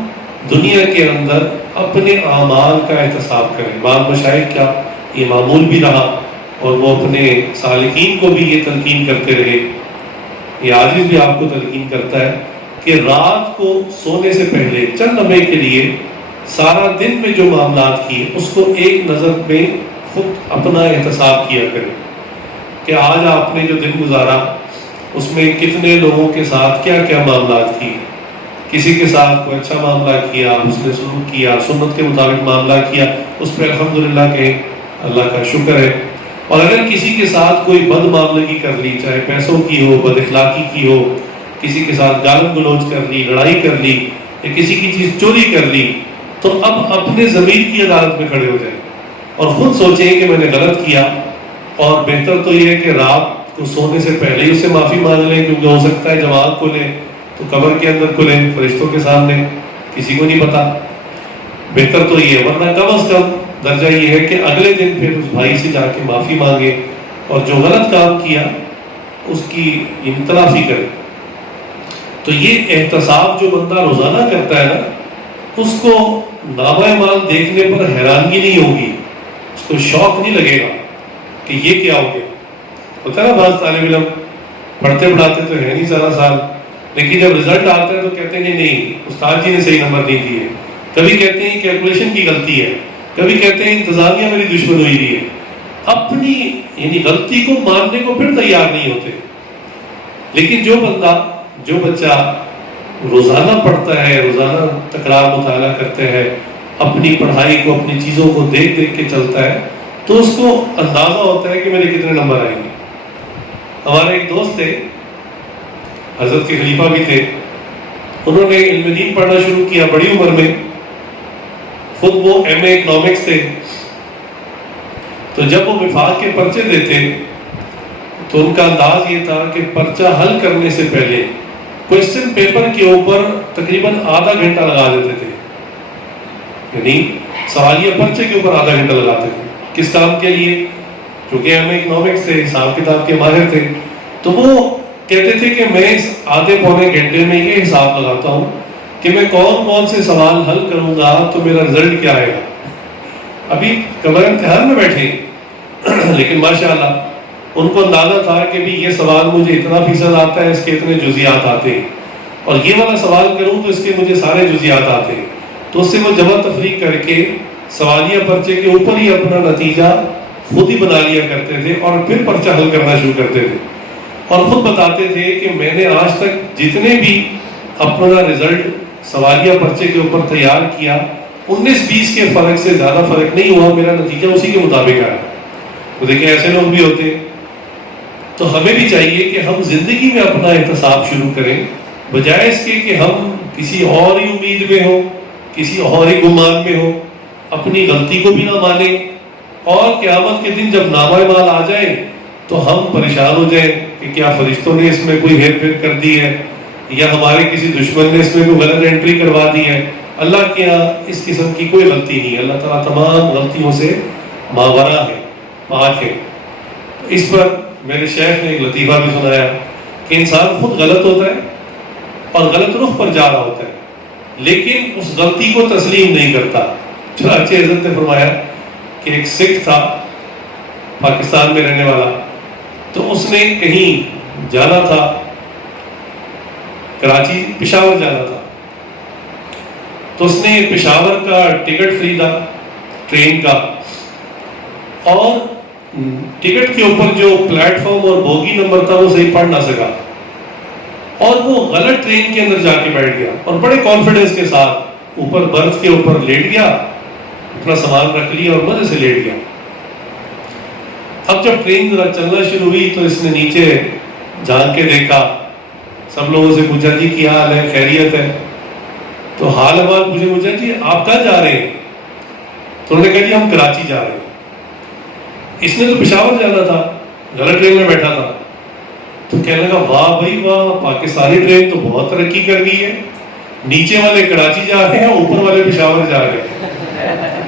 دنیا کے اندر اپنے اعمال کا احتساب کریں۔ بعض مشائخ کا یہ معمول بھی رہا، اور وہ اپنے سالکین کو بھی یہ تلقین کرتے رہے، یہ عاجز بھی آپ کو تلقین کرتا ہے کہ رات کو سونے سے پہلے چند لمحے کے لیے سارا دن میں جو معاملات کیے اس کو ایک نظر میں خود اپنا احتساب کیا کریں کہ آج آپ نے جو دن گزارا اس میں کتنے لوگوں کے ساتھ کیا کیا معاملات کیے، کسی کے ساتھ کوئی اچھا معاملہ کیا، اس نے سلوک کیا، سنت کے مطابق معاملہ کیا، اس پہ الحمدللہ کہیں اللہ کا شکر ہے۔ اور اگر کسی کے ساتھ کوئی بد معاملگی کر لی، چاہے پیسوں کی ہو، بد اخلاقی کی ہو، کسی کے ساتھ گالم گلوچ کر لی، لڑائی کر لی، یا کسی کی چیز چوری کر لی، تو اب اپنے ضمیر کی عدالت میں کھڑے ہو جائیں اور خود سوچیں کہ میں نے غلط کیا، اور بہتر تو یہ ہے کہ رات کو سونے سے پہلے ہی اس سے معافی مانگ لیں، کیونکہ ہو سکتا ہے جب آنکھ کھولیں تو قبر کے اندر کھلیں، فرشتوں کے سامنے، کسی کو نہیں پتا۔ بہتر تو یہ ہے، ورنہ کم از کم درجہ یہ ہے کہ اگلے دن پھر اس بھائی سے جا کے معافی مانگے، اور جو غلط کام کیا اس کی تلافی کرے۔ تو یہ احتساب جو بندہ روزانہ کرتا ہے نا، اس کو نامہ اعمال دیکھنے پر حیرانگی نہیں ہوگی، اس کو شوق نہیں لگے گا کہ یہ کیا ہو گیا۔ ہوتا ہے نا بعض طالب علم پڑھتے پڑھاتے تو ہے نہیں سارا سال، لیکن جب رزلٹ آتا ہے تو کہتے ہیں نہیں استاد جی نے صحیح نمبر نہیں دیے، کبھی کہتے ہیں کیلکولیشن کی غلطی ہے، کبھی کہتے ہیں انتظامیہ میری دشمن ہوئی ہے، اپنی یعنی غلطی کو ماننے کو پھر تیار نہیں ہوتے۔ لیکن جو بچہ روزانہ پڑھتا ہے، روزانہ تکرار مطالعہ کرتے ہیں، اپنی پڑھائی کو اپنی چیزوں کو دیکھ دیکھ کے چلتا ہے، تو اس کو اندازہ ہوتا ہے کہ میرے کتنے نمبر آئیں گے۔ ہمارے ایک دوست تھے، حضرت کے خلیفہ بھی تھے، انہوں نے علم دین پڑھنا شروع کیا بڑی عمر میں، خود وہ ایم اے اکنامکس تھے، تو جب وہ وفاق کے پرچے دیتے تو ان کا انداز یہ تھا کہ پرچہ حل کرنے سے پہلے کوئسچن پیپر کے اوپر تقریباً آدھا گھنٹہ لگا دیتے تھے، یعنی سوالیہ پرچے کے اوپر آدھا گھنٹہ لگاتے تھے۔ کس کام کے لیے؟ کیونکہ ہمیں اکنامکس تھے، حساب کتاب کے ماہر تھے، تو وہ کہتے تھے کہ میں اس آدھے پونے گھنٹے میں یہ حساب لگاتا ہوں کہ میں کون کون سے سوال حل کروں گا تو میرا رزلٹ کیا آئے گا۔ ابھی کمرہ امتحان میں بیٹھے لیکن ماشاءاللہ ان کو اندازہ تھا کہ بھی یہ سوال مجھے اتنا فیصد آتا ہے، اس کے اتنے جزیات آتے ہیں، اور یہ والا سوال کروں تو اس کے مجھے سارے جزیات آتے ہیں، تو اس سے وہ جمع تفریق کر کے سوالیہ پرچے کے اوپر ہی اپنا نتیجہ خود ہی بنا لیا کرتے تھے اور پھر پرچہ حل کرنا شروع کرتے تھے، اور خود بتاتے تھے کہ میں نے آج تک جتنے بھی اپنا رزلٹ سوالیہ پرچے کے اوپر تیار کیا 19-20 کے فرق سے زیادہ فرق نہیں ہوا، میرا نتیجہ اسی کے مطابق آیا۔ تو دیکھیں ایسے لوگ بھی ہوتے، تو ہمیں بھی چاہیے کہ ہم زندگی میں اپنا احتساب شروع کریں، بجائے اس کے کہ ہم کسی اور ہی امید میں ہوں، کسی اور ہی گمان میں ہوں، اپنی غلطی کو بھی نہ مانیں، اور قیامت کے دن جب نامہ اعمال آ جائے تو ہم پریشان ہو جائیں کہ کیا فرشتوں نے اس میں کوئی ہیر پھیر کر دی ہے، یا ہمارے کسی دشمن نے اس میں کوئی غلط انٹری کروا دی ہے۔ اللہ کے یہاں اس قسم کی کوئی غلطی نہیں ہے، اللہ تعالیٰ تمام غلطیوں سے ماورا ہے، پاک ہے۔ اس پر میرے شیخ نے ایک لطیفہ بھی سنایا کہ انسان خود غلط ہوتا ہے اور غلط رخ پر جا رہا ہوتا ہے، لیکن اس غلطی کو تسلیم نہیں کرتا۔ چنانچہ حضرت نے فرمایا کہ ایک سکھ تھا پاکستان میں رہنے والا، تو اس نے کہیں جانا تھا، کراچی پشاور جانا تھا، تو اس نے پشاور کا ٹکٹ خریدا ٹرین کا، اور ٹکٹ کے اوپر جو پلیٹ فارم اور بوگی نمبر تھا وہ صحیح پڑھ نہ سکا، اور وہ غلط ٹرین کے اندر جا کے بیٹھ گیا، اور بڑے کانفیڈنس کے ساتھ اوپر برتھ کے اوپر لیٹ گیا، اپنا سامان رکھ لیا اور مزے سے لیٹ گیا۔ اب جب ٹرین ذرا چلنا شروع ہوئی تو اس نے نیچے جھانک کے دیکھا، سب لوگوں سے پوچھا جی کیا حال ہے، خیریت ہے؟ تو حال احوال پوچھا جی آپ کہاں جا رہے ہیں؟ تو انہوں نے کہا جی ہم کراچی جا رہے ہیں۔ اس نے تو پشاور جانا تھا، غلط ٹرین میں بیٹھا تھا، تو کہنے لگا واہ بھائی واہ، پاکستانی ٹرین تو بہت ترقی کر گئی ہے، نیچے والے کراچی جا رہے ہیں، اوپر والے پشاور جا رہے ہیں۔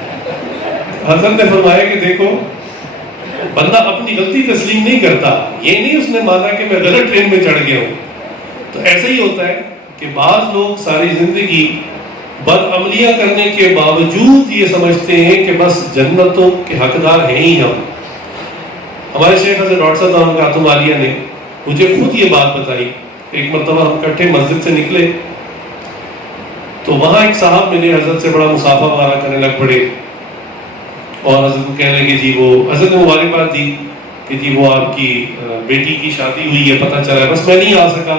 حضرت نے فرمایا کہ دیکھو بندہ اپنی غلطی تسلیم نہیں کرتا، یہ نہیں اس نے مانا کہ میں غلط ٹرین میں چڑھ گیا ہوں۔ تو ایسا ہی ہوتا ہے کہ بعض لوگ ساری زندگی بدعملیاں کرنے کے باوجود یہ سمجھتے ہیں کہ بس جنتوں کے حقدار ہیں ہی ہم۔ ہمارے شیخ حضرت ڈاکٹر صاحب خاتم عالیہ نے مجھے خود یہ بات بتائی۔ ایک مرتبہ ہم اکٹھے مسجد سے نکلے تو وہاں ایک صاحب ملے، حضرت سے بڑا مصافحہ وغیرہ کرنے لگ پڑے، اور حضرت کو کہنے لگے جی وہ، حضرت نے مبارکباد دی کہ جی وہ آپ کی بیٹی کی شادی ہوئی ہے، پتہ چلا ہے، بس میں نہیں آ سکا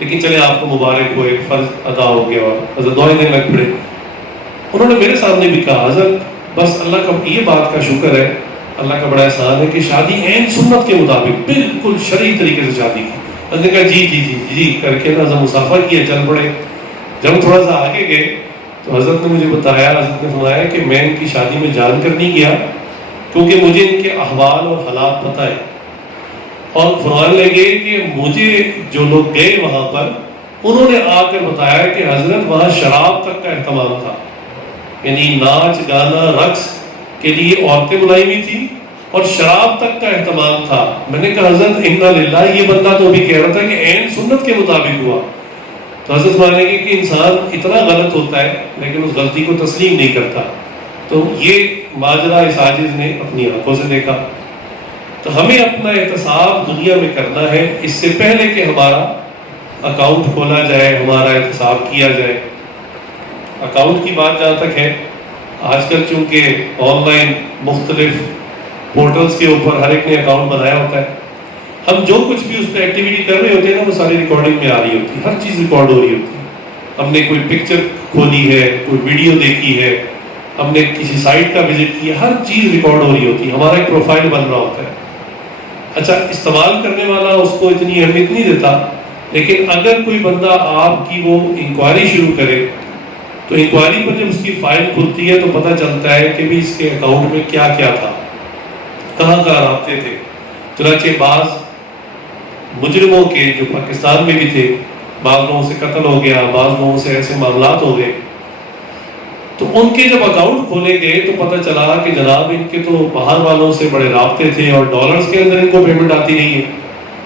لیکن چلے آپ کو مبارک ہوئے، فرض ادا ہو گیا، اور حضرت دعائیں دینے لگ پڑے۔ انہوں نے میرے سامنے بھی کہا حضرت بس اللہ کا یہ بات کا شکر ہے، اللہ کا بڑا احسان ہے کہ شادی عین سنت کے مطابق بالکل شرعی طریقے سے شادی کی۔ حضرت نے کہا جی جی جی جی کر کے نا مصافحہ کیا، چل پڑے۔ جب تھوڑا سا آگے گئے تو حضرت نے مجھے بتایا، حضرت نے فرمایا کہ میں ان کی شادی میں جان کر نہیں گیا کیونکہ مجھے ان کے احوال اور حالات پتہ ہے، اور فرمانے لگے کہ مجھے جو لوگ گئے وہاں پر انہوں نے آ کر بتایا کہ حضرت وہاں شراب تک کا اہتمام تھا، یعنی ناچ گانا رقص کے لیے عورتیں بلائی ہوئی تھی اور شراب تک کا اہتمام تھا۔ میں نے کہا حضرت انا للہ، یہ بندہ تو بھی کہہ رہا تھا کہ عین سنت کے مطابق ہوا۔ تو حضرت مانے گے کہ انسان اتنا غلط ہوتا ہے لیکن اس غلطی کو تسلیم نہیں کرتا۔ تو یہ ماجرا اس عاجز نے اپنی آنکھوں سے دیکھا۔ تو تو ہمیں اپنا احتساب دنیا میں کرنا ہے اس سے پہلے کہ ہمارا اکاؤنٹ کھولا جائے، ہمارا احتساب کیا جائے۔ اکاؤنٹ کی بات جہاں تک ہے، آج کل چونکہ آن لائن مختلف پورٹلز کے اوپر ہر ایک نے اکاؤنٹ بنایا ہوتا ہے، ہم جو کچھ بھی اس پہ ایکٹیویٹی کر رہے ہوتے ہیں نا، وہ ساری ریکارڈنگ میں آ رہی ہوتی ہے، ہر چیز ریکارڈ ہو رہی ہوتی ہے۔ ہم نے کوئی پکچر کھولی ہے، کوئی ویڈیو دیکھی ہے، ہم نے کسی سائٹ کا وزٹ کیا، ہر چیز ریکارڈ ہو رہی ہوتی ہے، ہمارا ایک پروفائل بن رہا ہوتا ہے۔ اچھا، استعمال کرنے والا اس کو اتنی اہمیت نہیں دیتا، لیکن اگر کوئی بندہ آپ کی وہ انکوائری شروع کرے تو انکوائری پر جب اس کی فائل کھلتی ہے تو پتہ چلتا ہے کہ بھی اس کے اکاؤنٹ میں کیا کیا تھا، کہاں کہاں رابطے تھے۔ چنانچہ بعض مجرموں کے جو پاکستان میں بھی تھے، بعض لوگوں سے قتل ہو گیا، بعض لوگوں سے ایسے معاملات ہو گئے، تو ان کے جب اکاؤنٹ کھولے گئے تو پتہ چلا کہ جناب ان کے تو باہر والوں سے بڑے رابطے تھے، اور ڈالرز کے اندر ان کو پیمنٹ آتی نہیں ہے،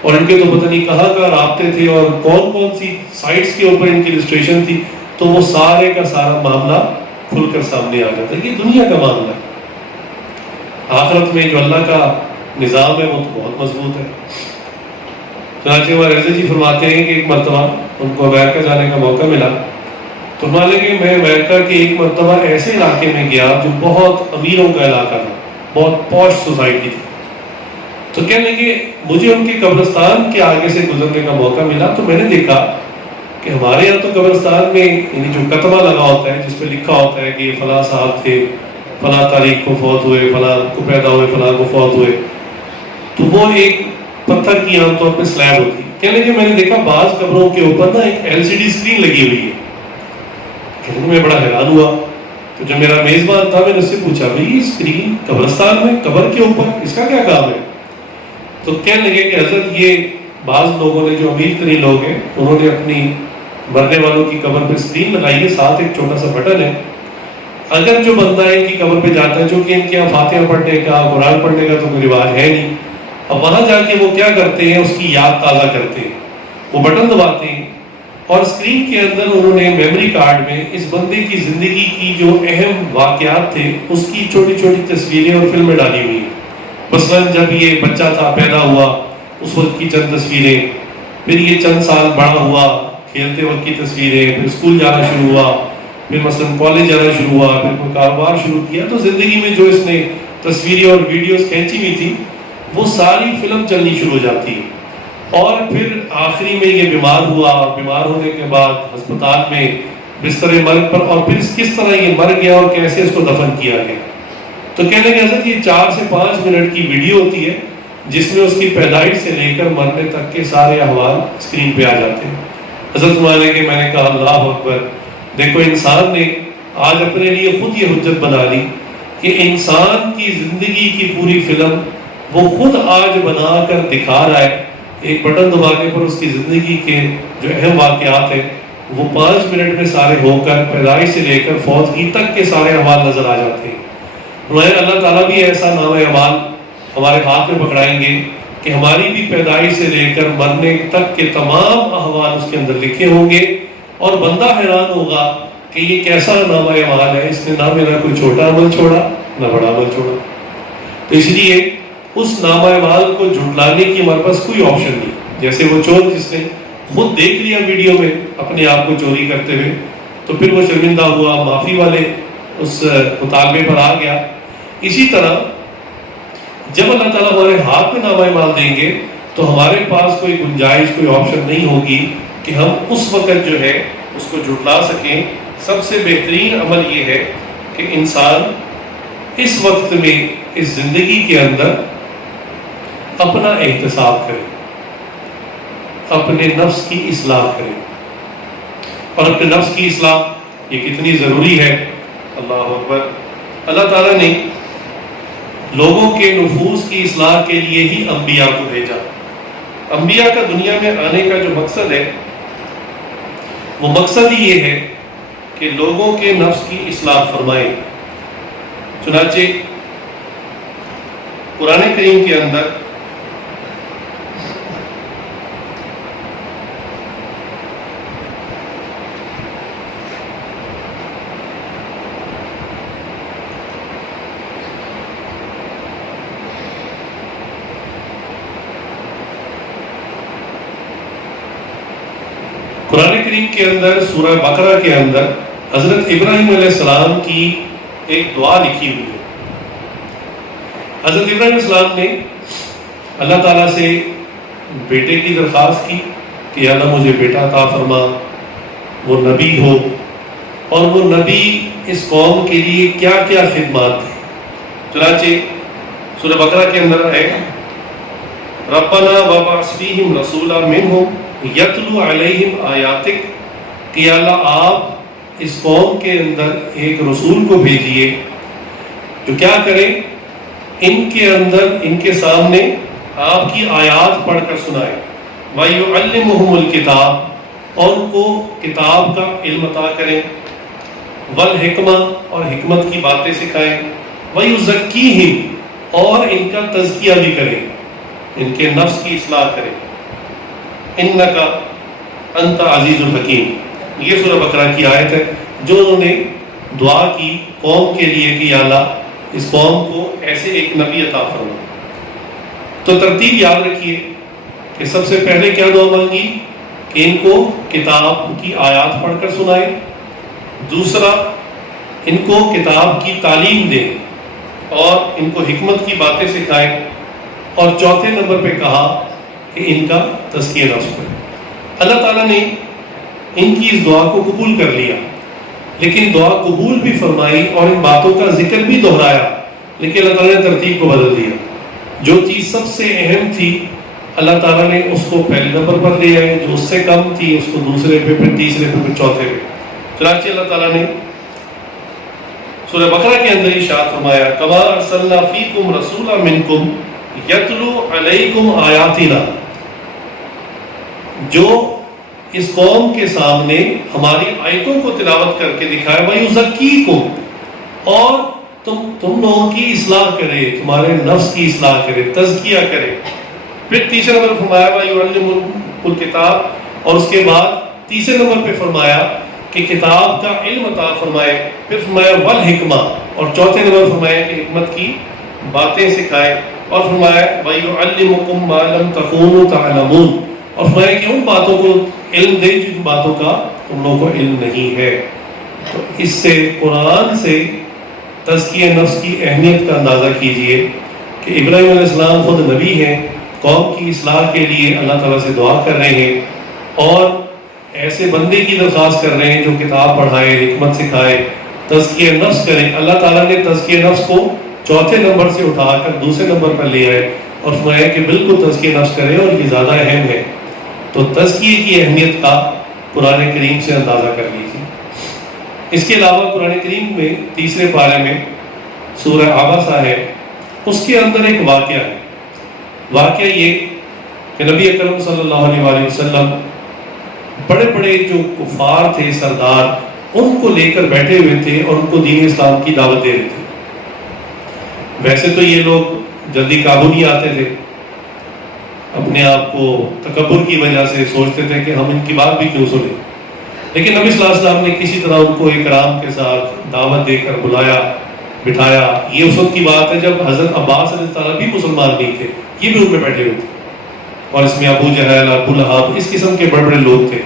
اور ان کے تو پتہ نہیں کہاں کہاں رابطے تھے، اور کون کون سی سائٹس کے اوپر ان کی رجسٹریشن تھی۔ تو وہ سارے کا سارا معاملہ کھل کر سامنے آ جاتا ہے۔ یہ دنیا کا معاملہ ہے، آخرت میں جو اللہ کا نظام ہے وہ تو بہت مضبوط ہے۔ چنانچہ وہ رضی جی فرماتے ہیں کہ ایک مرتبہ ان کو امریکہ جانے کا موقع ملا، تو مان کہ میں امریکہ کے ایک مرتبہ ایسے علاقے میں گیا جو بہت امیروں کا علاقہ تھا، بہت پوش سوسائٹی تھی۔ تو کہنے لگے مجھے ان کے قبرستان کے آگے سے گزرنے کا موقع ملا، تو میں نے دیکھا کہ ہمارے یہاں تو قبرستان میں یعنی جو کتبہ لگا ہوتا ہے جس پہ لکھا ہوتا ہے کہ فلاں صاحب تھے، فلاں تاریخ کو فوت ہوئے، فلاں کو پیدا ہوئے، فلاں کو فوت ہوئے، تو وہ ایک پتھر کی عام طور پہ سلیب ہوتی ہے۔ کہنے کہ میں نے دیکھا بعض قبروں کے اوپر نا ایک LCD اسکرین لگی ہوئی ہے۔ کہنے میں بڑا حیران ہوا، تو جو میرا میزبان تھا میں نے اس سے پوچھا بھائی اسکرین قبرستان میں قبر کے اوپر اس کا کیا کام ہے؟ تو کہنے لگے کہ حضرت یہ بعض لوگوں نے جو امیر ترین لوگ ہیں انہوں نے اپنی مرنے والوں کی قبر پہ اسکرین لگائی ہے، ساتھ ایک چھوٹا سا بٹن ہے، اگر جو بندہ ان کی قبر پہ جاتا ہے، چونکہ ان کے یہاں فاتحہ پڑھنے کا، قرآن پڑھنے کا تو کوئی رواج ہے نہیں، اب وہاں جا کے وہ کیا کرتے ہیں، اس کی یاد تازہ کرتے ہیں، وہ بٹن دباتے ہیں، اور اسکرین کے اندر انہوں نے میموری کارڈ میں اس بندے کی زندگی کی جو اہم واقعات تھے اس کی چھوٹی چھوٹی تصویریں اور فلمیں ڈالی ہوئی ہیں۔ مثلاً جب یہ بچہ تھا، پیدا ہوا، اس وقت کی چند تصویریں، پھر یہ چند سال بڑا ہوا، کھیلتے وقت کی تصویریں، پھر اسکول جانا شروع ہوا، پھر مثلاً کالج جانا شروع ہوا، پھر کوئی کاروبار شروع کیا، تو زندگی میں جو اس نے تصویریں اور ویڈیوز کھینچی ہوئی تھی وہ ساری فلم چلنی شروع ہو جاتی ہے۔ اور پھر آخری میں یہ بیمار ہوا، اور بیمار ہونے کے بعد ہسپتال میں بستر مرگ پر، اور پھر کس طرح یہ مر گیا اور کیسے اس کو دفن کیا گیا۔ تو کہنے کہ حضرت یہ 4 سے 5 منٹ کی ویڈیو ہوتی ہے جس میں اس کی پیدائش سے لے کر مرنے تک کے سارے احوال اسکرین پہ آ جاتے ہیں۔ حضرت مانے کہ میں نے کہا اللہ اکبر، دیکھو انسان نے آج اپنے لیے خود یہ حجت بنا لی کہ انسان کی زندگی کی پوری فلم وہ خود آج بنا کر دکھا رہا ہے، ایک بٹن دبانے پر اس کی زندگی کے جو اہم واقعات ہیں وہ 5 منٹ میں سارے ہو کر پیدائش سے لے کر فوتگی تک کے سارے احوال نظر آ جاتے ہیں۔ اللہ تعالیٰ بھی ایسا نام اعمال ہمارے ہاتھ میں پکڑائیں گے کہ ہماری بھی پیدائش سے لے کر مرنے تک کے تمام احوال اس کے اندر لکھے ہوں گے، اور بندہ حیران ہوگا کہ یہ کیسا نام اعمال ہے، اس نے نہ میرا کوئی چھوٹا عمل چھوڑا نہ بڑا عمل چھوڑا۔ تو اس لیے اس نام اعمال کو جھٹلانے کی ہمارے پاس کوئی آپشن نہیں۔ جیسے وہ چور جس نے خود دیکھ لیا ویڈیو میں اپنے آپ کو چوری کرتے ہوئے، تو پھر وہ شرمندہ ہوا، معافی والے اس مطالبے پر آ گیا۔ اسی طرح جب اللہ تعالیٰ ہمارے ہاتھ میں نام اعمال دیں گے تو ہمارے پاس کوئی گنجائش، کوئی آپشن نہیں ہوگی کہ ہم اس وقت جو ہے اس کو جھٹلا سکیں۔ سب سے بہترین عمل یہ ہے کہ انسان اس وقت میں اس زندگی کے اندر اپنا احتساب کرے، اپنے نفس کی اصلاح کرے۔ اور اپنے نفس کی اصلاح یہ کتنی ضروری ہے، اللہ اکبر۔ اللہ تعالیٰ نے لوگوں کے نفوس کی اصلاح کے لیے ہی انبیاء کو بھیجا۔ انبیاء کا دنیا میں آنے کا جو مقصد ہے وہ مقصد ہی یہ ہے کہ لوگوں کے نفس کی اصلاح فرمائیں۔ چنانچہ قرآن کریم کے اندر قرآن کریم کے اندر سورہ بقرہ کے اندر حضرت ابراہیم علیہ السلام کی ایک دعا لکھی ہوئی ہے. حضرت ابراہیم علیہ السلام نے اللہ تعالیٰ سے بیٹے کی درخواست کی کہ اللہ مجھے بیٹا عطا فرما، وہ نبی ہو، اور وہ نبی اس قوم کے لیے کیا کیا خدمات تھے. چنانچہ سورہ بقرہ کے اندر ہے ربنا وابعث فیہم رسولا منہم یتلو علیہم آیاتک، کہ اللہ آپ اس قوم کے اندر ایک رسول کو بھیجیے جو کیا کرے، ان کے اندر ان کے سامنے آپ کی آیات پڑھ کر سنائے، وَيُعَلِّمُهُمُ الْكِتَابَ، اور ان کو کتاب کا علم عطا کریں، والحکمہ، اور حکمت کی باتیں سکھائیں، وَيُزَكِّيهِمْ، اور ان کا تزکیہ بھی کریں، ان کے نفس کی اصلاح کریں. اِنَّكَ أَنْتَ عَزِيزٌ الحکیم، یہ سورہ بقرہ کی آیت ہے جو انہوں نے دعا کی قوم کے لیے کہ یا اللہ اس قوم کو ایسے ایک نبی عطا فرما. تو ترتیب یاد رکھیے کہ سب سے پہلے کیا دعا مانگی کہ ان کو کتاب کی آیات پڑھ کر سنائے، دوسرا ان کو کتاب کی تعلیم دیں اور ان کو حکمت کی باتیں سکھائیں، اور چوتھے نمبر پہ کہا کہ ان کا تزکیہ نفس کرے. اللہ تعالیٰ نے ان کی اس دعا کو قبول کر لیا، لیکن دعا قبول بھی فرمائی اور ان باتوں کا ذکر بھی دہرایا، لیکن اللہ تعالیٰ نے ترتیب کو بدل دیا. جو چیز سب سے اہم تھی اللہ تعالیٰ نے اس کو پہلے نمبر پر لے آئے، جو اس سے کم تھی اس کو دوسرے پہ، پھر تیسرے پہ، پھر چوتھے پہ. چنانچہ اللہ تعالیٰ نے سورہ بقرہ کے اندر ارشاد فرمایا کما ارسلنا فیکم رسولا منکم یتلو علیکم آیاتنا، جو اس قوم کے سامنے ہماری آیتوں کو تلاوت کر کے دکھائے، وَيُزَكِّيكُمْ، اور تم لوگوں کی اصلاح کرے، تمہارے نفس کی اصلاح کرے، تزکیہ کرے. پھر تیسرے نمبر فرمایا وَيُعَلِّمُكُمُ الْكِتَابَ، اور اس کے بعد تیسرے نمبر پہ فرمایا کہ کتاب کا علم عطا فرمائے. پھر فرمایا وَالْحِکْمَةَ، اور چوتھے نمبر فرمایا کہ حکمت کی باتیں سکھائے، اور فرمایا وَيُعَلِّمُكُمْ مَا لَمْ تَكُونُوا تَعْلَمُونَ، اور فرمایا کہ ان باتوں کو علم دے جن باتوں کا تم لوگوں کو علم نہیں ہے. تو اس سے قرآن سے تزکیہ نفس کی اہمیت کا اندازہ کیجئے کہ ابراہیم علیہ السلام خود نبی ہیں، قوم کی اصلاح کے لیے اللہ تعالیٰ سے دعا کر رہے ہیں اور ایسے بندے کی درخواست کر رہے ہیں جو کتاب پڑھائے، حکمت سکھائے، تزکیہ نفس کرے. اللہ تعالیٰ نے تزکیہ نفس کو چوتھے نمبر سے اٹھا کر دوسرے نمبر پر لے آئے اور فرمایا کہ بالکل تزکیہ نفس کرے اور یہ زیادہ اہم ہے. تو تزکیے کی اہمیت کا قرآن کریم سے اندازہ کر لیجیے. اس کے علاوہ قرآن کریم میں تیسرے پارے میں سورہ عبسہ ہے، اس کے اندر ایک واقعہ ہے. واقعہ یہ کہ نبی اکرم صلی اللہ علیہ وآلہ وسلم بڑے بڑے جو کفار تھے، سردار، ان کو لے کر بیٹھے ہوئے تھے اور ان کو دین اسلام کی دعوت دے رہے تھے. ویسے تو یہ لوگ جلدی قابو نہیں آتے تھے، اپنے آپ کو تکبر کی وجہ سے سوچتے تھے کہ ہم ان کی بات بھی کیوں سنیں. لیکن نبی صلی اللہ علیہ وسلم نے کسی طرح ان کو اکرام کے ساتھ دعوت دے کر بلایا، بٹھایا. یہ اس وقت کی بات ہے جب حضرت عباس علیہ السلام بھی مسلمان نہیں تھے، یہ بھی ان میں بیٹھے ہوئے تھے، اور اس میں ابو جہل، ابو لہب، اس قسم کے بڑے بڑے لوگ تھے.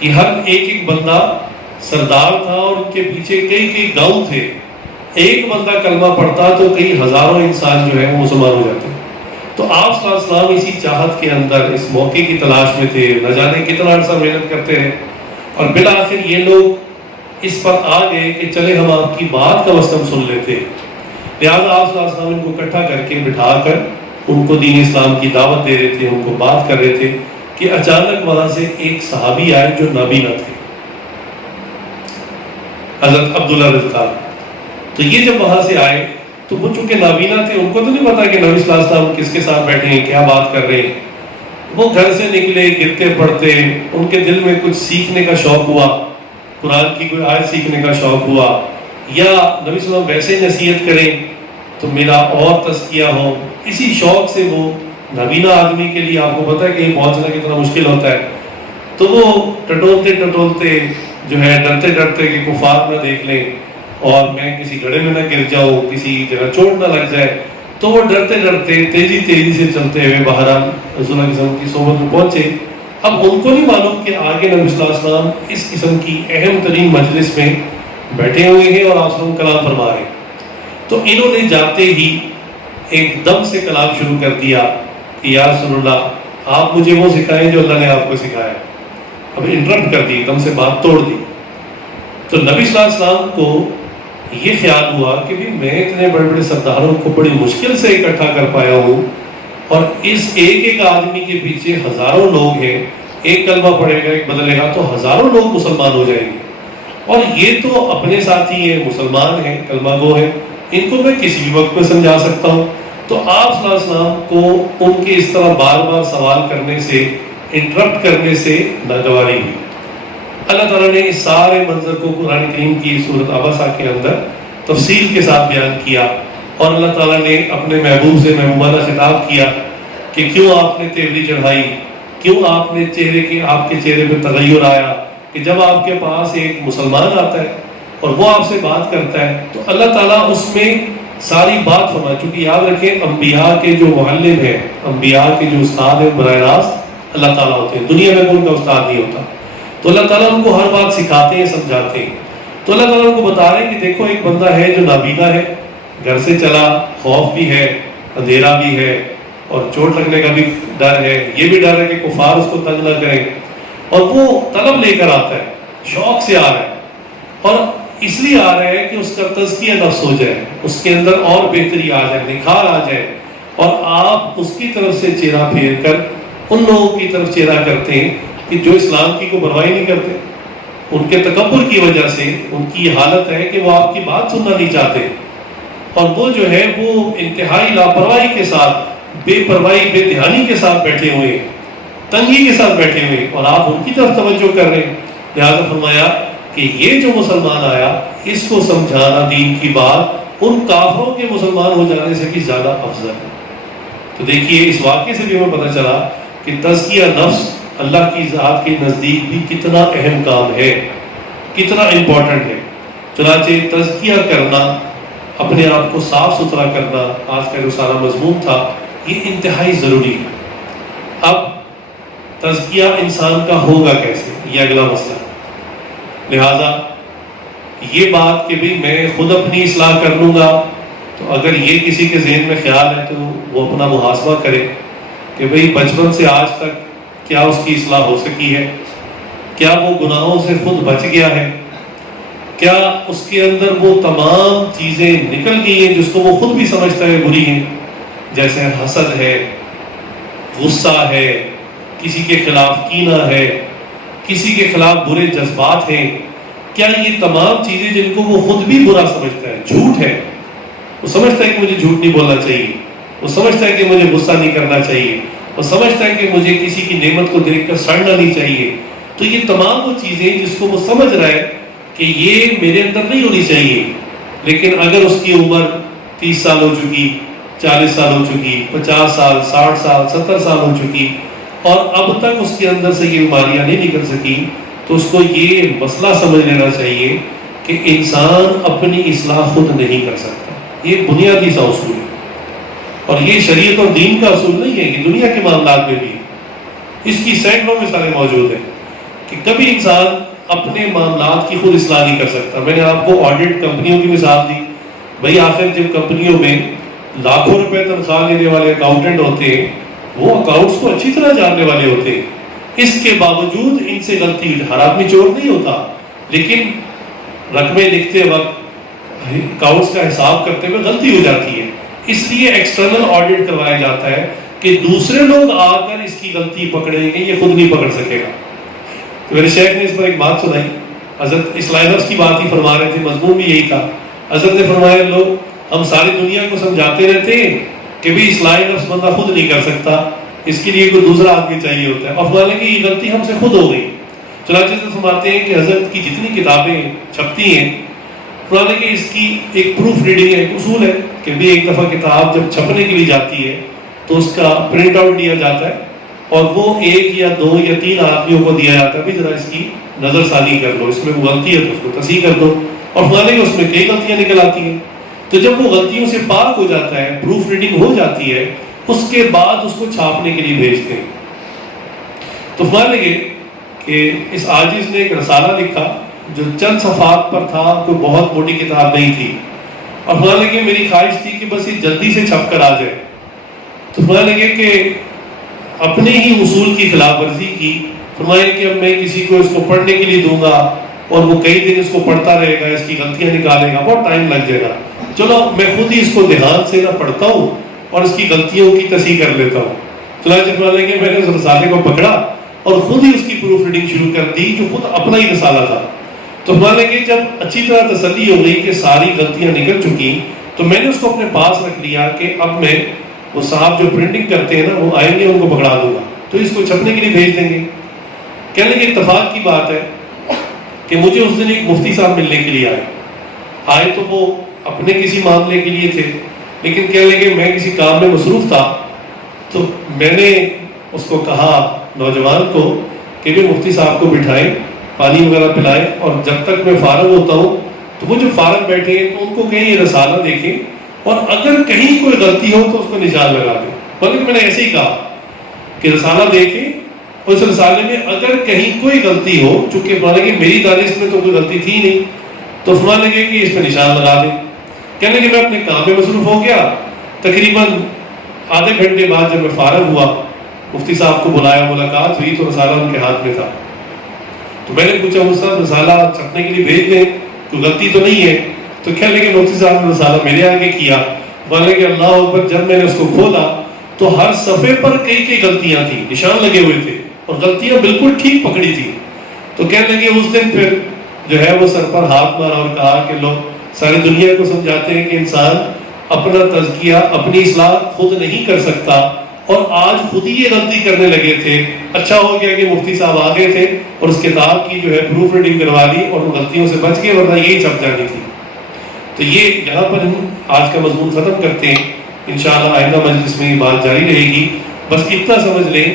یہ ہر ایک بندہ سردار تھا اور ان کے پیچھے کئی کئی گاؤں تھے. ایک بندہ کلمہ پڑھتا تو کئی ہزاروں انسان جو ہے وہ مسلمان ہو جاتے. تو آپ صلی اللہ علیہ وسلم اسی چاہت کے اندر اس موقع کی تلاش میں تھے، نہ جانے کتنا عرصہ محنت کرتے رہے، اور بالآخر یہ لوگ اس پر آ گئے کہ چلے ہم آپ کی بات کم از کم سن لیتے. لہٰذا آپ صلی اللہ علیہ وسلم ان کو اکٹھا کر کے بٹھا کر ان کو دین اسلام کی دعوت دے رہے تھے، ان کو بات کر رہے تھے کہ اچانک وہاں سے ایک صحابی آئے جو نابینا تھے، حضرت عبداللہ رضی اللہ عنہ. تو یہ جب وہاں سے آئے تو وہ چونکہ نابینا تھے، ان کو تو نہیں پتا کہ نبی صلی اللہ علیہ وسلم کس کے ساتھ بیٹھے ہیں، کیا بات کر رہے ہیں. وہ گھر سے نکلے، گرتے پڑتے، ان کے دل میں کچھ سیکھنے کا شوق ہوا، قرآن کی کوئی آیت سیکھنے کا شوق ہوا، یا نبی صلی اللہ علیہ وسلم ویسے نصیحت کریں تو میرا اور تزکیہ ہو. اسی شوق سے وہ نابینا آدمی کے لیے آپ کو پتا ہے کہ کہیں پہنچنا کتنا مشکل ہوتا ہے، تو وہ ٹٹولتے ٹٹولتے جو ہے ڈرتے ڈرتے کہ کفار نہ دیکھ لیں اور میں کسی گڑھے میں نہ گر جاؤں، کسی جگہ چوٹ نہ لگ جائے، تو وہ ڈرتے ڈرتے تیزی سے چلتے ہوئے بہرحال رسول اللہ صلی اللہ علیہ وسلم کی صحبت میں پہنچے. اب ان کو نہیں معلوم کہ آگے نبی صلی اللہ علیہ وسلم اس قسم کی اہم ترین مجلس میں بیٹھے ہوئے ہیں اور آپ سے کلام فرما رہے ہیں. تو انہوں نے جاتے ہی ایک دم سے کلام شروع کر دیا کہ یا رسول اللہ آپ مجھے وہ سکھائیں جو اللہ نے آپ کو سکھایا. اب انٹرپٹ کر دی، ایک دم سے بات توڑ دی. تو نبی صلی اللہ علیہ وسلم کو یہ خیال ہوا کہ بھی میں اتنے بڑے بڑے سرداروں کو بڑی مشکل سے اکٹھا کر پایا ہوں، اور اس ایک ایک آدمی کے پیچھے ہزاروں لوگ ہیں، ایک کلمہ پڑھے گا ایک بدلے گا تو ہزاروں لوگ مسلمان ہو جائیں گے، اور یہ تو اپنے ساتھی ہیں، مسلمان ہیں، کلمہ گو ہیں، ان کو میں کسی بھی وقت میں سمجھا سکتا ہوں. تو آپ صلی اللہ علیہ وسلم کو ان کے اس طرح بار بار سوال کرنے سے، انٹرپٹ کرنے سے ناگواری ہوئی. اللہ تعالیٰ نے اس سارے منظر کو قرآن کریم کی سورۃ عبسہ کے اندر تفصیل کے ساتھ بیان کیا، اور اللہ تعالیٰ نے اپنے محبوب سے محبوبانہ خطاب کیا کہ کیوں آپ نے تیوری چڑھائی، کیوں آپ نے آپ کے چہرے پہ تغیر آیا کہ جب آپ کے پاس ایک مسلمان آتا ہے اور وہ آپ سے بات کرتا ہے تو اللہ تعالیٰ اس میں ساری بات فرما. چونکہ یاد رکھیں انبیاء کے جو معلم ہیں، انبیاء کے جو استاد ہیں براہ راست اللہ تعالیٰ ہوتے ہیں، دنیا میں کوئی کا استاد نہیں ہوتا. تو اللہ تعالیٰ ان کو ہر بات سکھاتے ہیں، سمجھاتے ہیں. تو اللہ تعالیٰ ان کو بتا رہے ہیں کہ دیکھو ایک بندہ ہے جو نابینا ہے، گھر سے چلا، خوف بھی ہے، اندھیرا بھی ہے، اور چوٹ لگنے کا بھی ڈر ہے، یہ بھی ڈر ہے کہ کفار اس کو تنگ نہ کریں، اور وہ طلب لے کر آتا ہے، شوق سے آ رہا ہے، اور اس لیے آ رہا ہے کہ اس کا تزکیہ نفس ہو جائے، اس کے اندر اور بہتری آ جائے، نکھار آ جائے. اور آپ اس کی طرف سے چہرہ پھیر کر ان لوگوں کی طرف چہرہ کرتے ہیں کہ جو اسلام کی کوئی پرواہی نہیں کرتے. ان کے تکبر کی وجہ سے ان کی حالت ہے کہ وہ آپ کی بات سننا نہیں چاہتے، اور وہ جو ہے وہ انتہائی لاپرواہی کے ساتھ، بے پرواہی، بے دھیانی کے ساتھ بیٹھے ہوئے ہیں، تنگی کے ساتھ بیٹھے ہوئے ہیں، اور آپ ان کی طرف توجہ کر رہے ہیں. لہٰذا فرمایا کہ یہ جو مسلمان آیا اس کو سمجھانا دین کی بات ان کافروں کے مسلمان ہو جانے سے بھی زیادہ افضل ہے. تو دیکھیے اس واقعے سے بھی ہمیں پتہ چلا کہ تزکیہ نفس اللہ کی ذات کے نزدیک بھی کتنا اہم کام ہے، کتنا امپورٹنٹ ہے. چنانچہ تزکیہ کرنا، اپنے آپ کو صاف ستھرا کرنا، آج کا جو سارا مضمون تھا یہ انتہائی ضروری ہے. اب تزکیہ انسان کا ہوگا کیسے، یہ اگلا مسئلہ. لہذا یہ بات کہ بھی میں خود اپنی اصلاح کر لوں گا، تو اگر یہ کسی کے ذہن میں خیال ہے تو وہ اپنا محاسبہ کرے کہ بھئی بچپن سے آج تک کیا اس کی اصلاح ہو سکی ہے، کیا وہ گناہوں سے خود بچ گیا ہے، کیا اس کے اندر وہ تمام چیزیں نکل گئی ہیں جس کو وہ خود بھی سمجھتا ہے بری ہیں، جیسے حسد ہے، غصہ ہے، کسی کے خلاف کینہ ہے، کسی کے خلاف برے جذبات ہیں. کیا یہ تمام چیزیں جن کو وہ خود بھی برا سمجھتا ہے، جھوٹ ہے، وہ سمجھتا ہے کہ مجھے جھوٹ نہیں بولنا چاہیے، وہ سمجھتا ہے کہ مجھے غصہ نہیں کرنا چاہیے، وہ سمجھتا ہے کہ مجھے کسی کی نعمت کو دیکھ کر سڑنا نہیں چاہیے. تو یہ تمام وہ چیزیں جس کو وہ سمجھ رہا ہے کہ یہ میرے اندر نہیں ہونی چاہیے، لیکن اگر اس کی عمر 30 سال ہو چکی، 40 سال ہو چکی، 50 سال، 60 سال، 70 سال ہو چکی، اور اب تک اس کے اندر سے یہ بیماریاں نہیں نکل سکی، تو اس کو یہ مسئلہ سمجھ لینا چاہیے کہ انسان اپنی اصلاح خود نہیں کر سکتا. یہ بنیادی سا اصول ہے، اور یہ شریعت اور دین کا اصول نہیں ہے، یہ دنیا کے معاملات میں بھی ہے. اس کی سینکڑوں مثالیں موجود ہیں کہ کبھی انسان اپنے معاملات کی خود اصلاح نہیں کر سکتا. میں نے آپ کو آڈٹ کمپنیوں کی مثال دی. بھئی آخر جب کمپنیوں میں لاکھوں روپے تنخواہ لینے والے اکاؤنٹنٹ ہوتے ہیں، وہ اکاؤنٹس کو اچھی طرح جاننے والے ہوتے ہیں، اس کے باوجود ان سے غلطی ہوئی. ہر آدمی چور نہیں ہوتا، لیکن رقمیں لکھتے وقت، اکاؤنٹس کا حساب کرتے ہوئے غلطی ہو جاتی ہے. اس لیے ایکسٹرنل آڈٹ کروایا جاتا ہے کہ دوسرے لوگ آ کر اس کی غلطی پکڑیں گے، یہ خود نہیں پکڑ سکے گا. تو میرے شیخ نے اس پر ایک بات سنائی، حضرت اصلاح نفس کی بات ہی فرما رہے تھے، مضمون بھی یہی تھا. حضرت نے فرمایا لوگ ہم ساری دنیا کو سمجھاتے رہتے ہیں کہ بھی اصلاح نفس بندہ خود نہیں کر سکتا، اس کے لیے کوئی دوسرا آدمی چاہیے ہوتا ہے، اور فرمانے کہ یہ غلطی ہم سے خود ہو گئی. چنانچہ سے فرماتے ہیں کہ حضرت کی جتنی کتابیں چھپتی ہیں، فرمانے کہ اس کی ایک پروف ریڈنگ ہے، ایک اصول ہے کہ بھی ایک دفعہ کتاب جب چھپنے کے لیے جاتی ہے تو اس کا پرنٹ آؤٹ دیا جاتا ہے، اور وہ 1 یا 2 یا 3 آدمیوں کو دیا جاتا ہے بھی ذرا اس کی نظر ثانی کر لو، اس میں وہ غلطی ہے تو اس کو تصحیح کر دو. اور فرمانے کہ اس میں کئی غلطیاں نکل آتی ہیں. تو جب وہ غلطیوں سے پاک ہو جاتا ہے، پروف ریڈنگ ہو جاتی ہے، اس کے بعد اس کو چھاپنے کے لیے بھیجتے ہیں. تو فرمانے لگے کہ اس عاجز نے ایک رسالہ لکھا جو چند صفحات پر تھا، کوئی بہت موٹی کتاب نہیں تھی، اور فرمانے لگے میری خواہش تھی کہ بس یہ جلدی سے چھپ کر آ جائے. تو فرمانے لگے کہ اپنے ہی اصول کی خلاف ورزی کی. فرمایا کہ اب میں کسی کو اس کو پڑھنے کے لیے دوں گا اور وہ کئی دن اس کو پڑھتا رہے گا، اس کی غلطیاں نکالے گا، بہت ٹائم لگ جائے گا. چلو میں خود ہی اس کو دھیان سے نہ پڑھتا ہوں اور اس کی غلطیوں کی تصحیح کر لیتا ہوں. چنانچہ فرمانے لگے میں نے اس رسالے کو پکڑا اور خود ہی اس کی پروف ریڈنگ شروع کر دی، جو خود اپنا ہی رسالہ تھا. تو فرمانے لگے جب اچھی طرح تسلی ہو گئی کہ ساری غلطیاں نکل چکی، تو میں نے اس کو اپنے پاس رکھ لیا کہ اب میں وہ صاحب جو پرنٹنگ کرتے ہیں نا، وہ آئیں گے، ان کو پکڑا دوں گا تو اس کو چھپنے کے لیے بھیج دیں گے. کہنے لگے اتفاق کی بات ہے کہ مجھے اس دن ایک مفتی صاحب ملنے کے لیے آئے تو وہ اپنے کسی معاملے کے لیے تھے، لیکن کہنے لگے میں کسی کام میں مصروف تھا. تو میں نے اس کو کہا نوجوان کو کہ بھی مفتی صاحب کو بٹھائیں، پانی وغیرہ پلائیں، اور جب تک میں فارغ ہوتا ہوں تو وہ جو فارغ بیٹھے ہیں تو ان کو کہیں یہ رسالہ دیکھیں اور اگر کہیں کوئی غلطی ہو تو اس کو نشان لگا دیں. بلکہ میں نے ایسے ہی کہا کہ رسالہ دیکھیں، اس رسالے میں اگر کہیں کوئی غلطی ہو، چونکہ فرمانے کہ میری دانش میں تو کوئی غلطی تھی نہیں، تو فرمانے لگے کہ اس پہ نشان لگا دیں. کہنے کہ میں اپنے کام میں مصروف ہو گیا. تقریباً آدھے گھنٹے بعد جب میں فارغ ہوا، مفتی صاحب کو بلایا، ملاقات ہوئی تو رسالہ ان کے ہاتھ میں تھا. تو میں نے پوچھا مفتی صاحب رسالہ چھپنے کے لیے بھیج دیں، کوئی غلطی تو نہیں ہے؟ تو کہنے لگے مفتی صاحب نے رسالہ میرے آگے کیا. فرمانے کہ اللہ اکبر، جب میں نے اس کو کھولا تو ہر صفحے پر کئی غلطیاں تھیں، نشان لگے ہوئے تھے اور غلطیاں بالکل ٹھیک پکڑی تھی. تو کہنے لگے اس دن پھر جو ہے وہ سر پر ہاتھ مارا اور کہا کہ لوگ ساری دنیا کو سمجھاتے ہیں کہ انسان اپنا تزکیہ، اپنی اصلاح خود نہیں کر سکتا، اور آج خود ہی یہ غلطی کرنے لگے تھے. اچھا ہو گیا کہ مفتی صاحب آ گئے تھے اور اس کتاب کی جو ہے پروف ریڈنگ کروا لی اور ان غلطیوں سے بچ گئے، ورنہ یہی چھپ جانی تھی. تو یہ یہاں پر ہم آج کا مضمون ختم کرتے ہیں. انشاءاللہ آئندہ مجلس میں یہ بات جاری رہے گی. بس اتنا سمجھ لیں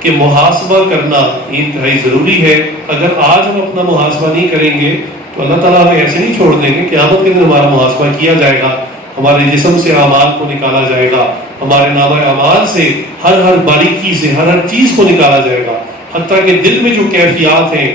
کہ محاسبہ کرنا انتہائی ضروری ہے. اگر آج ہم اپنا محاسبہ نہیں کریں گے تو اللہ تعالیٰ ہمیں ایسے نہیں چھوڑ دیں گے. قیامت کے دن ہمارا محاسبہ کیا جائے گا، ہمارے جسم سے اعمال کو نکالا جائے گا، ہمارے نامہ اعمال سے ہر باریکی سے ہر چیز کو نکالا جائے گا، حتیٰ کہ دل میں جو کیفیات ہیں،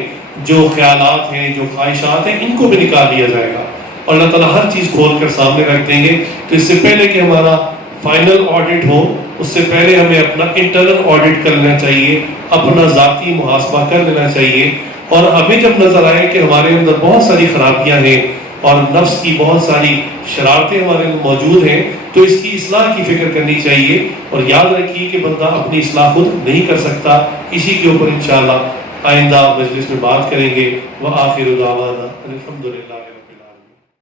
جو خیالات ہیں، جو خواہشات ہیں، ان کو بھی نکال لیا جائے گا اور اللہ تعالیٰ ہر چیز کھول کر سامنے رکھ دیں گے. تو اس سے پہلے کہ ہمارا فائنل آڈٹ ہو، اس سے پہلے ہمیں اپنا انٹرنل آڈٹ کر لینا چاہیے، اپنا ذاتی محاسبہ کر لینا چاہیے. اور ہمیں جب نظر آئے کہ ہمارے اندر بہت ساری خرابیاں ہیں اور نفس کی بہت ساری شرارتیں ہمارے اندر موجود ہیں، تو اس کی اصلاح کی فکر کرنی چاہیے. اور یاد رکھیے کہ بندہ اپنی اصلاح خود نہیں کر سکتا. اسی کے اوپر انشاءاللہ آئندہ مجلس میں بات کریں گے. وآخر دعوانا الحمدللہ.